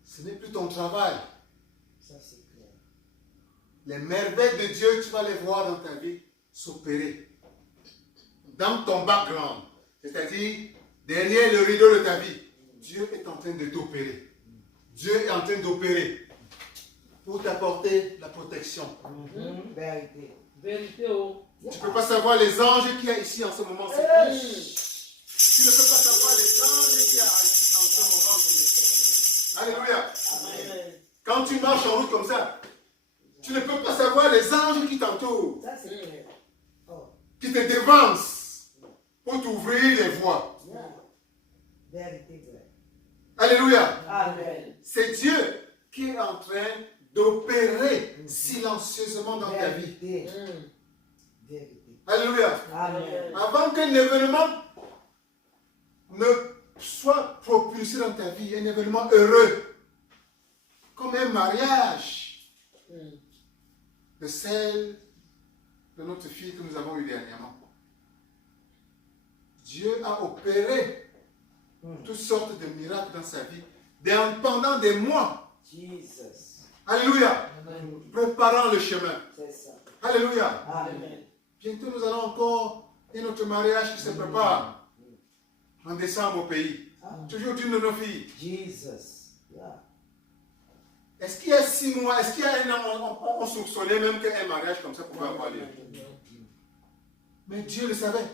ce n'est plus ton travail. Ça, c'est clair. Les merveilles de Dieu, tu vas les voir dans ta vie s'opérer. Dans ton background, c'est-à-dire derrière le rideau de ta vie, Dieu est en train de t'opérer. Dieu est en train d'opérer pour t'apporter la protection. Vérité. Vérité, oh. Tu ne peux pas savoir les anges qu'il y a ici en ce moment-ci. Tu ne peux pas savoir les anges qu'il y a ici en ce moment-ci. Alléluia. Amen. Quand tu marches en route comme ça, tu ne peux pas savoir les anges qui t'entourent, Ça, c'est clair. Oh. qui te dévancent pour t'ouvrir les voies. Yeah. Vérité, vrai. Alléluia. Amen. C'est Dieu qui est en train d'opérer silencieusement dans ta vie. Vérité. Vérité. Alléluia. Amen. Avant qu'un événement ne soit propulsé dans ta vie, un événement heureux, comme un mariage de celle de notre fille que nous avons eue dernièrement. Dieu a opéré toutes sortes de miracles dans sa vie pendant des mois. Jesus. Alléluia. Préparant le chemin. C'est ça. Alléluia. Amen. Bientôt nous allons encore et notre mariage qui se prépare en décembre au pays. Toujours d'une de nos filles. Jesus. Yeah. Est-ce qu'il y a 6 mois, est-ce qu'il y a un an, on soupçonnait même qu'un mariage comme ça pouvait avoir lieu? Mais Dieu le savait.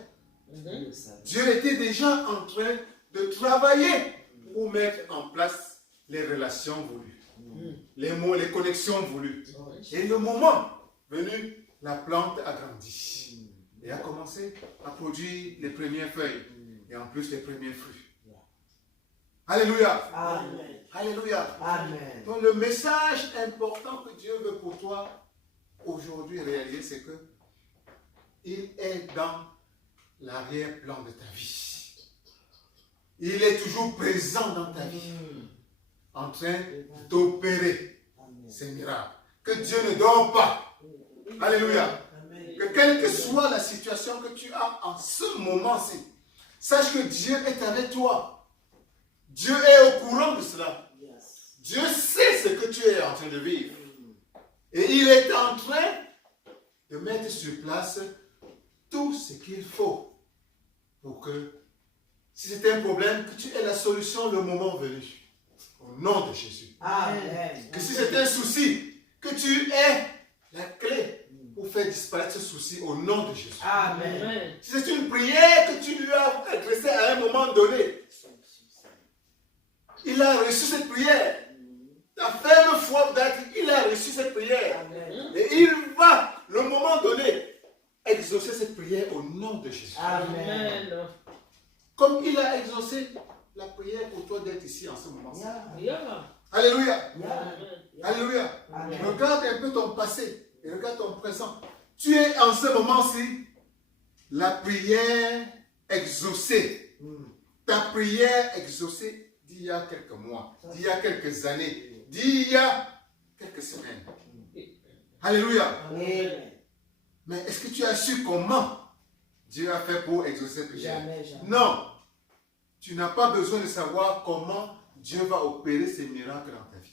Dieu le savait. Dieu était déjà en train de travailler pour mettre en place les relations voulues, les connexions voulues. Et le moment venu, la plante a grandi et a commencé à produire les premières feuilles et en plus les premiers fruits. Alléluia. Amen. Alléluia. Amen. Donc le message important que Dieu veut pour toi aujourd'hui réaliser, c'est que il est dans l'arrière-plan de ta vie. Il est toujours présent dans ta vie, en train d'opérer ces miracles. Que Dieu ne dort pas. Alléluia. Que quelle que soit la situation que tu as en ce moment-ci, sache que Dieu est avec toi. Dieu est au courant de cela. Dieu sait ce que tu es en train de vivre. Et il est en train de mettre sur place tout ce qu'il faut pour que, si c'est un problème, que tu aies la solution le moment venu. Au nom de Jésus. Amen. Que si c'est un souci, que tu aies la clé pour faire disparaître ce souci au nom de Jésus. Amen. Amen. Si c'est une prière que tu lui as adressée à un moment donné, il a reçu cette prière. Ta ferme foi, il a reçu cette prière. Amen. Et il va, le moment donné, exaucer cette prière au nom de Jésus. Amen. Amen. Comme il a exaucé la prière pour toi d'être ici en ce moment-ci. Yeah. Yeah. Alléluia. Yeah. Alléluia. Amen. Regarde un peu ton passé et regarde ton présent. Tu es en ce moment-ci la prière exaucée. Ta prière exaucée d'il y a quelques mois, d'il y a quelques années, d'il y a quelques semaines. Alléluia. Amen. Mais est-ce que tu as su comment Dieu a fait pour exaucer cette prière? Jamais, jamais. Non. Tu n'as pas besoin de savoir comment Dieu va opérer ses miracles dans ta vie.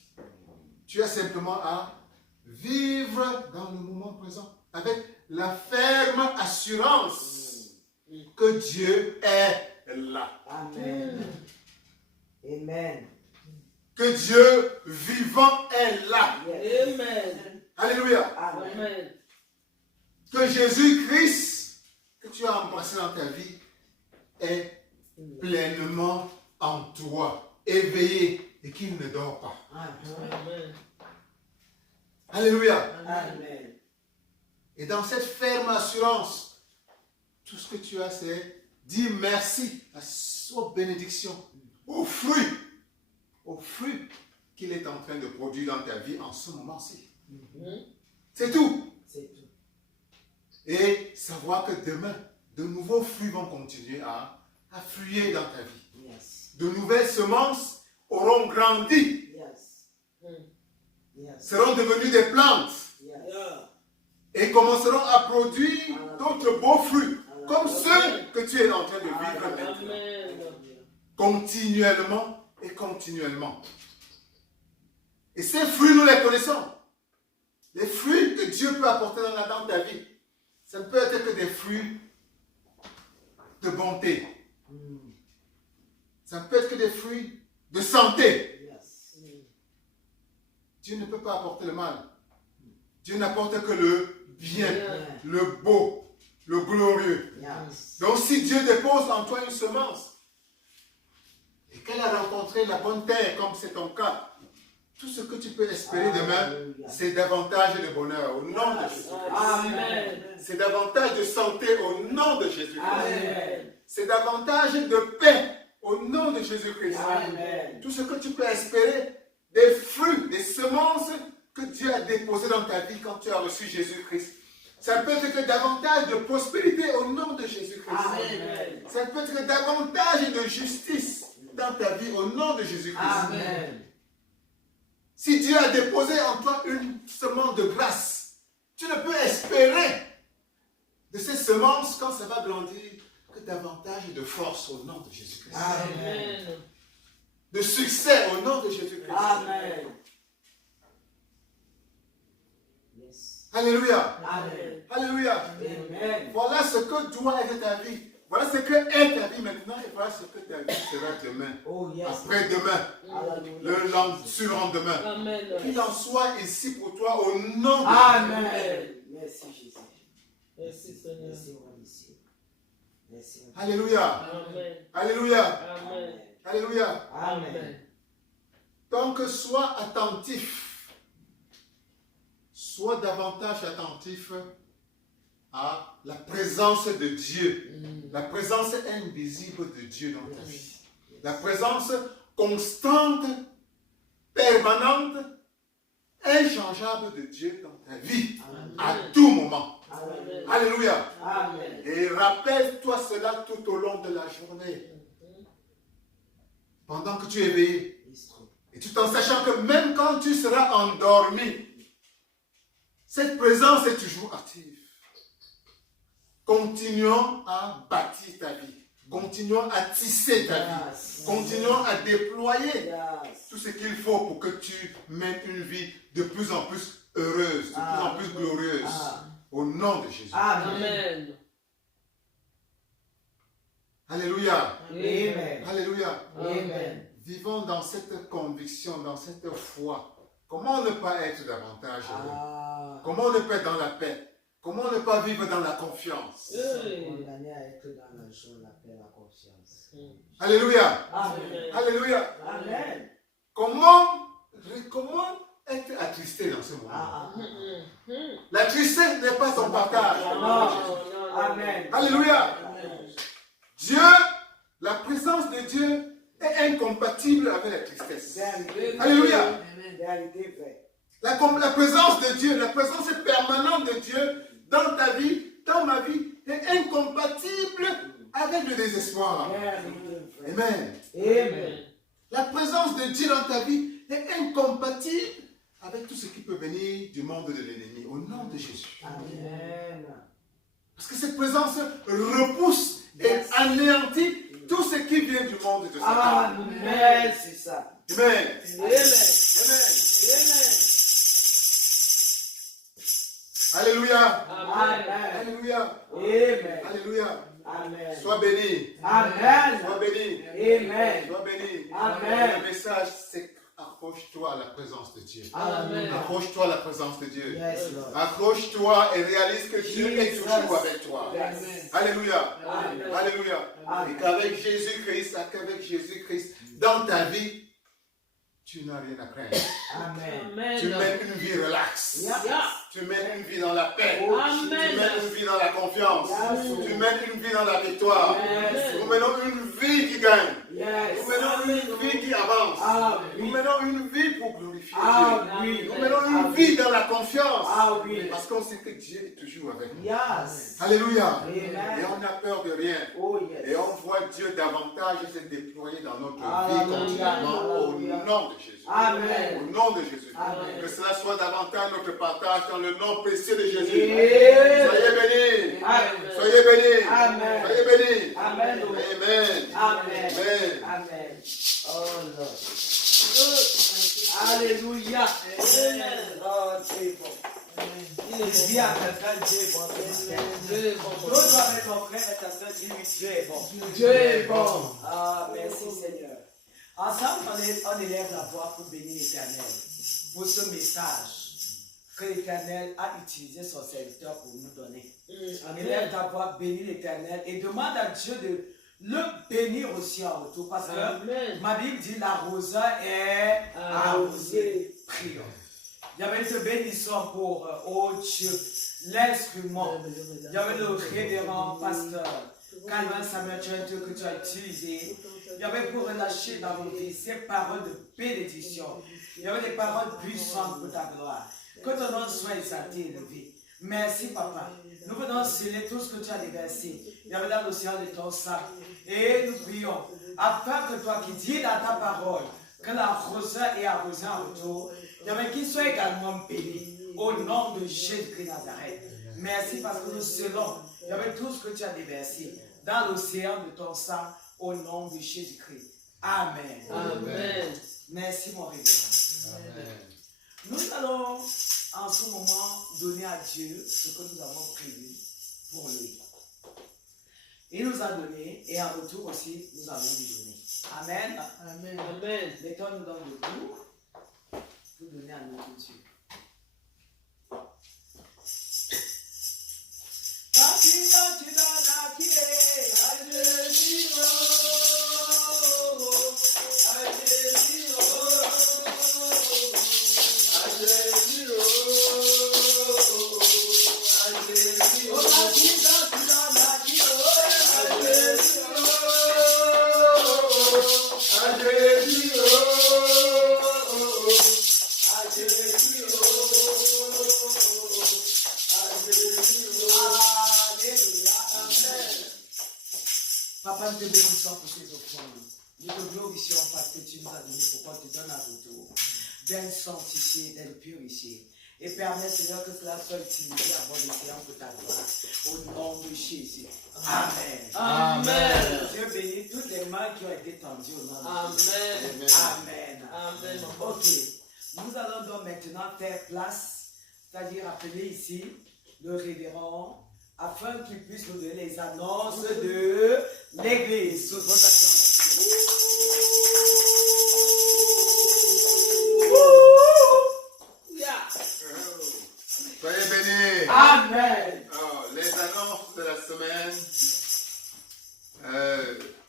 Tu as simplement à vivre dans le moment présent avec la ferme assurance que Dieu est là. Amen. Amen. Que Dieu vivant est là. Yes. Amen. Alléluia. Amen. Amen. Que Jésus-Christ que tu as embrassé dans ta vie est pleinement en toi, éveillé et qu'il ne dort pas. Amen. Alléluia. Amen. Et dans cette ferme assurance, tout ce que tu as, c'est dire merci aux bénédictions, aux fruits qu'il est en train de produire dans ta vie en ce moment-ci. C'est tout. C'est tout. Et savoir que demain, de nouveaux fruits vont continuer à affluer dans ta vie. Yes. De nouvelles semences auront grandi, Yes. Yes. seront devenues des plantes Yes. et commenceront à produire d'autres beaux fruits, comme ceux que tu es en train de vivre maintenant. Amen. Continuellement et continuellement. Et ces fruits, nous les connaissons. Les fruits que Dieu peut apporter dans ta vie, ça ne peut être que des fruits de bonté. Ça ne peut être que des fruits de santé. Yes. Dieu ne peut pas apporter le mal. Dieu n'apporte que le bien, Bien. le beau, le glorieux. Yes. Donc si Dieu dépose en toi une semence et qu'elle a rencontré la bonne terre, comme c'est ton cas, tout ce que tu peux espérer demain, Alléluia. c'est davantage de bonheur au nom de Jésus. Amen. C'est davantage de santé au nom de Jésus-Christ. Amen. C'est davantage de paix au nom de Jésus-Christ. Amen. Tout ce que tu peux espérer, des fruits, des semences que Dieu a déposées dans ta vie quand tu as reçu Jésus-Christ. Ça peut être que davantage de prospérité au nom de Jésus-Christ. Amen. Ça peut être que davantage de justice dans ta vie au nom de Jésus-Christ. Amen. Si Dieu a déposé en toi une semence de grâce, tu ne peux espérer de ces semences quand ça va grandir que davantage de force au nom de Jésus-Christ. Amen. De succès au nom de Jésus-Christ. Amen. Yes. Alléluia. Amen. Alléluia. Amen. Voilà ce que doit être ta vie. Voilà ce que est ta vie maintenant et voilà ce que ta vie sera demain. Oh yes. Après-demain, Hallelujah. surlendemain. Amen. Qu'il en soit ici pour toi au nom de Amen. Merci Jésus. Merci Seigneur. Merci mon Dieu. Merci. Alléluia. Amen. Alléluia. Amen. Alléluia. Amen. Donc sois attentif. Sois davantage attentif à la présence de Dieu. La présence invisible de Dieu dans ta vie. La présence constante, permanente, inchangeable de Dieu dans ta vie. À tout moment. Amen. Alléluia. Amen. Et rappelle-toi cela tout au long de la journée. Pendant que tu es éveillé. Et tout en sachant que même quand tu seras endormi, cette présence est toujours active. Continuons à bâtir ta vie. Continuons à tisser ta vie. Yes. Continuons à déployer Yes. tout ce qu'il faut pour que tu mènes une vie de plus en plus heureuse, de plus en plus glorieuse. Ah. Au nom de Jésus. Amen. Amen. Alléluia. Amen. Alléluia. Amen. Vivons dans cette conviction, dans cette foi. Comment ne pas être davantage heureux? Ah. Comment ne pas être dans la paix? Comment ne pas vivre dans la confiance? Condamné à être dans la joie, la paix, la confiance. Alléluia. Amen. Alléluia. Amen. Comment être attristé dans ce moment? Ah, ah. La tristesse n'est pas ton partage. Non. Amen. Alléluia. Amen. Dieu, la présence de Dieu est incompatible avec la tristesse. Vérité. Alléluia. Vérité vraie. La présence de Dieu, la présence permanente de Dieu dans ta vie, dans ma vie, est incompatible avec le désespoir. Vérité vraie. Amen. Amen. La présence de Dieu dans ta vie est incompatible avec tout ce qui peut venir du monde de l'ennemi. Au nom de Jésus. Amen. Parce que cette présence repousse et Yes. anéantit tout ce qui vient du monde de Satan. Amen, c'est ça. Amen. Amen. Amen. Alléluia. Amen. Alléluia. Amen. Alléluia. Amen. Sois béni. Amen. Sois béni. Amen. Sois béni. Amen. Le message, c'est accroche-toi à la présence de Dieu. Amen. Accroche-toi à la présence de Dieu. Yes, Lord. Accroche-toi et réalise que Dieu est Jesus. toujours avec toi. Yes. Alléluia. Amen. Alléluia. Amen. Et qu'avec Jésus-Christ dans ta vie, tu n'as rien à craindre. Amen. Tu mènes une vie relaxe. Yes. Tu mènes une vie dans la paix. Oh, Tu Amen. mènes une vie dans la confiance. Yes. Tu mènes une vie dans la victoire. Yes. Nous menons une vie qui gagne. Yes. Nous menons une vie qui avance. Ah Nous oui. menons une vie pour glorifier Ah Dieu. oui. Nous menons une vie dans la confiance. Ah oui. Parce qu'on sait que Dieu est toujours avec nous. Yes. Alléluia. Amen. Et on n'a peur de rien. Oh Et yes. on voit Dieu davantage se déployer dans notre vie Alléluia. continuellement au Alléluia. nom de Jésus. Amen. Au nom de Jésus. Amen. Que cela soit davantage notre partage dans le nom précieux de Jésus. Amen. Soyez bénis. Amen. Soyez bénis. Amen. Soyez bénis. Amen. Amen. Amen. Amen. Amen. Oh Lord. Alléluia. Oh, Dieu est bon. Dis à quelqu'un, Dieu est bon. Dieu est bon. L'autre avec ton frère et ta soeur, dis-lui, Dieu est bon. Dieu est bon. Ah, merci Seigneur. Ensemble, on élève la voix pour bénir l'Éternel. Pour ce message que l'Éternel a utilisé son serviteur pour nous donner. Élève ta voix, bénis l'Éternel et demande à Dieu de le bénir aussi en retour. Parce que Amen. ma Bible dit l'arroseur est arrosé. Prions. J'avais te bénissons pour, oh Dieu, l'instrument. J'avais le révérend pasteur Calvin Samuel Churchill que tu as utilisé. J'avais pour relâcher dans nos vies ces paroles de bénédiction. Il y avait des paroles puissantes pour ta gloire. Que ton nom soit exalté et élevé. Merci, Papa. Nous venons sceller tout ce que tu as déversé. Il y avait dans l'océan de ton sang. Et nous prions, afin que toi qui dis dans ta parole que l'arroseur est arrosé en retour, il y avait qu'il soit également béni. Au nom de Jésus-Christ Nazareth. Merci parce que nous scellons. Il y avait tout ce que tu as déversé dans l'océan de ton sang. Au nom de Jésus-Christ. Amen. Amen. Merci, mon révérend. Amen. Nous allons en ce moment donner à Dieu ce que nous avons prévu pour lui. Il nous a donné et en retour aussi, nous allons lui donner. Amen. Amen. Amen. Mettons-nous dans le debout pour donner à notre Dieu. Papa, nous te bénissons pour ces offrandes. Nous te glorifions parce que tu nous as donné pour qu'on te donne un retour d'être sanctifié, d'être purifié. Et permets, Seigneur, que cela soit utilisé à bon escient pour ta gloire. Au nom de Jésus. Amen. Amen. Dieu bénit toutes les mains qui ont été tendues au nom de Jésus. Amen. Amen. Amen. Ok. Nous allons donc maintenant faire place, c'est-à-dire appeler ici le révérend, afin qu'il puisse nous donner les annonces de l'église. Sous vos acclamations. Soyez bénis. Amen. Alors, les annonces de la semaine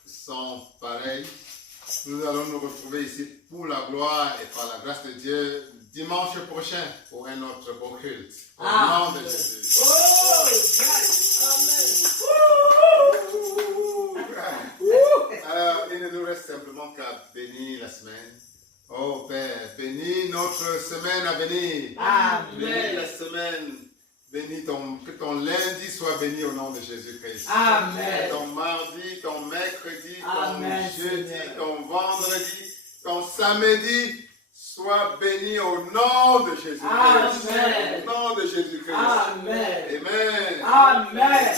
sont pareilles. Nous allons nous retrouver ici pour la gloire et par la grâce de Dieu dimanche prochain pour un autre beau culte. Au nom de Jésus. Oh, yes. Alors, il ne nous reste simplement qu'à bénir la semaine. Oh Père, bénis notre semaine à venir. Amen. Bénis la semaine. Bénis que ton lundi soit béni au nom de Jésus-Christ. Amen. Ton mardi, ton mercredi, Amen, ton jeudi, Seigneur. ton vendredi, ton samedi soit béni au nom de Jésus-Christ. Amen. Au nom de Jésus-Christ. Amen. Amen. Amen.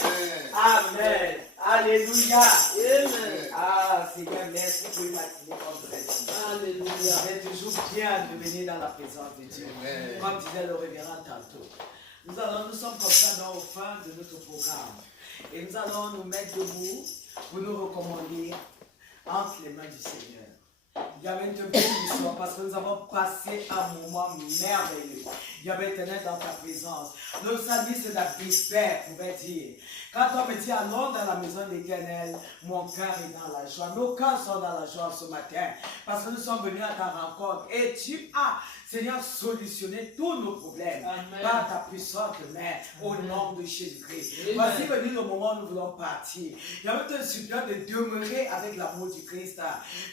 Amen. Amen. Alléluia. Amen. Ah, Seigneur, merci pour une matinée comme celle-ci. Alléluia. C'est toujours bien de venir dans la présence de Dieu. Amen. Comme disait le révérend tantôt. Nous sommes comme ça dans au fin de notre programme. Et nous allons nous mettre debout pour nous recommander entre les mains du Seigneur. Il y avait une belle histoire parce que nous avons passé un moment merveilleux. Il y avait Éternel dans ta présence. Le psalmiste David, Père, pouvait dire, quand on me dit allons dans la maison d'Éternel, mon cœur est dans la joie. Nos cœurs sont dans la joie ce matin parce que nous sommes venus à ta rencontre et tu as, Seigneur, solutionné tous nos problèmes Amen. par ta puissante main au nom de Jésus-Christ. Amen. Voici venu le moment où nous voulons partir. Il y avait un supplément de demeurer avec l'amour du Christ,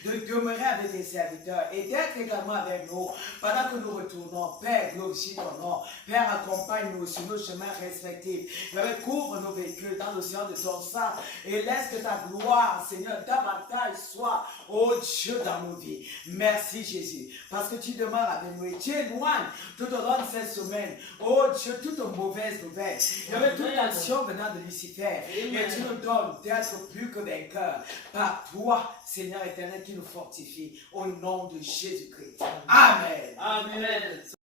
de demeurer avec les serviteurs et d'être également avec nous pendant que nous retournons. Père, glorifie ton nom. Père, accompagne-nous sur nos chemins respectifs. Père, couvre nos véhicules dans l'océan de ton sang et laisse que ta gloire, Seigneur, davantage soit, oh Dieu, dans nos vies. Merci Jésus, parce que tu demeures avec nous et tu éloignes tout au long de cette semaine, oh Dieu, toute mauvaise nouvelle. Il y avait toute action venant de Lucifer et tu nous donnes d'être plus que vainqueurs par toi, Seigneur éternel, qui nous fortifie au nom de Jésus-Christ. Amen. Amen.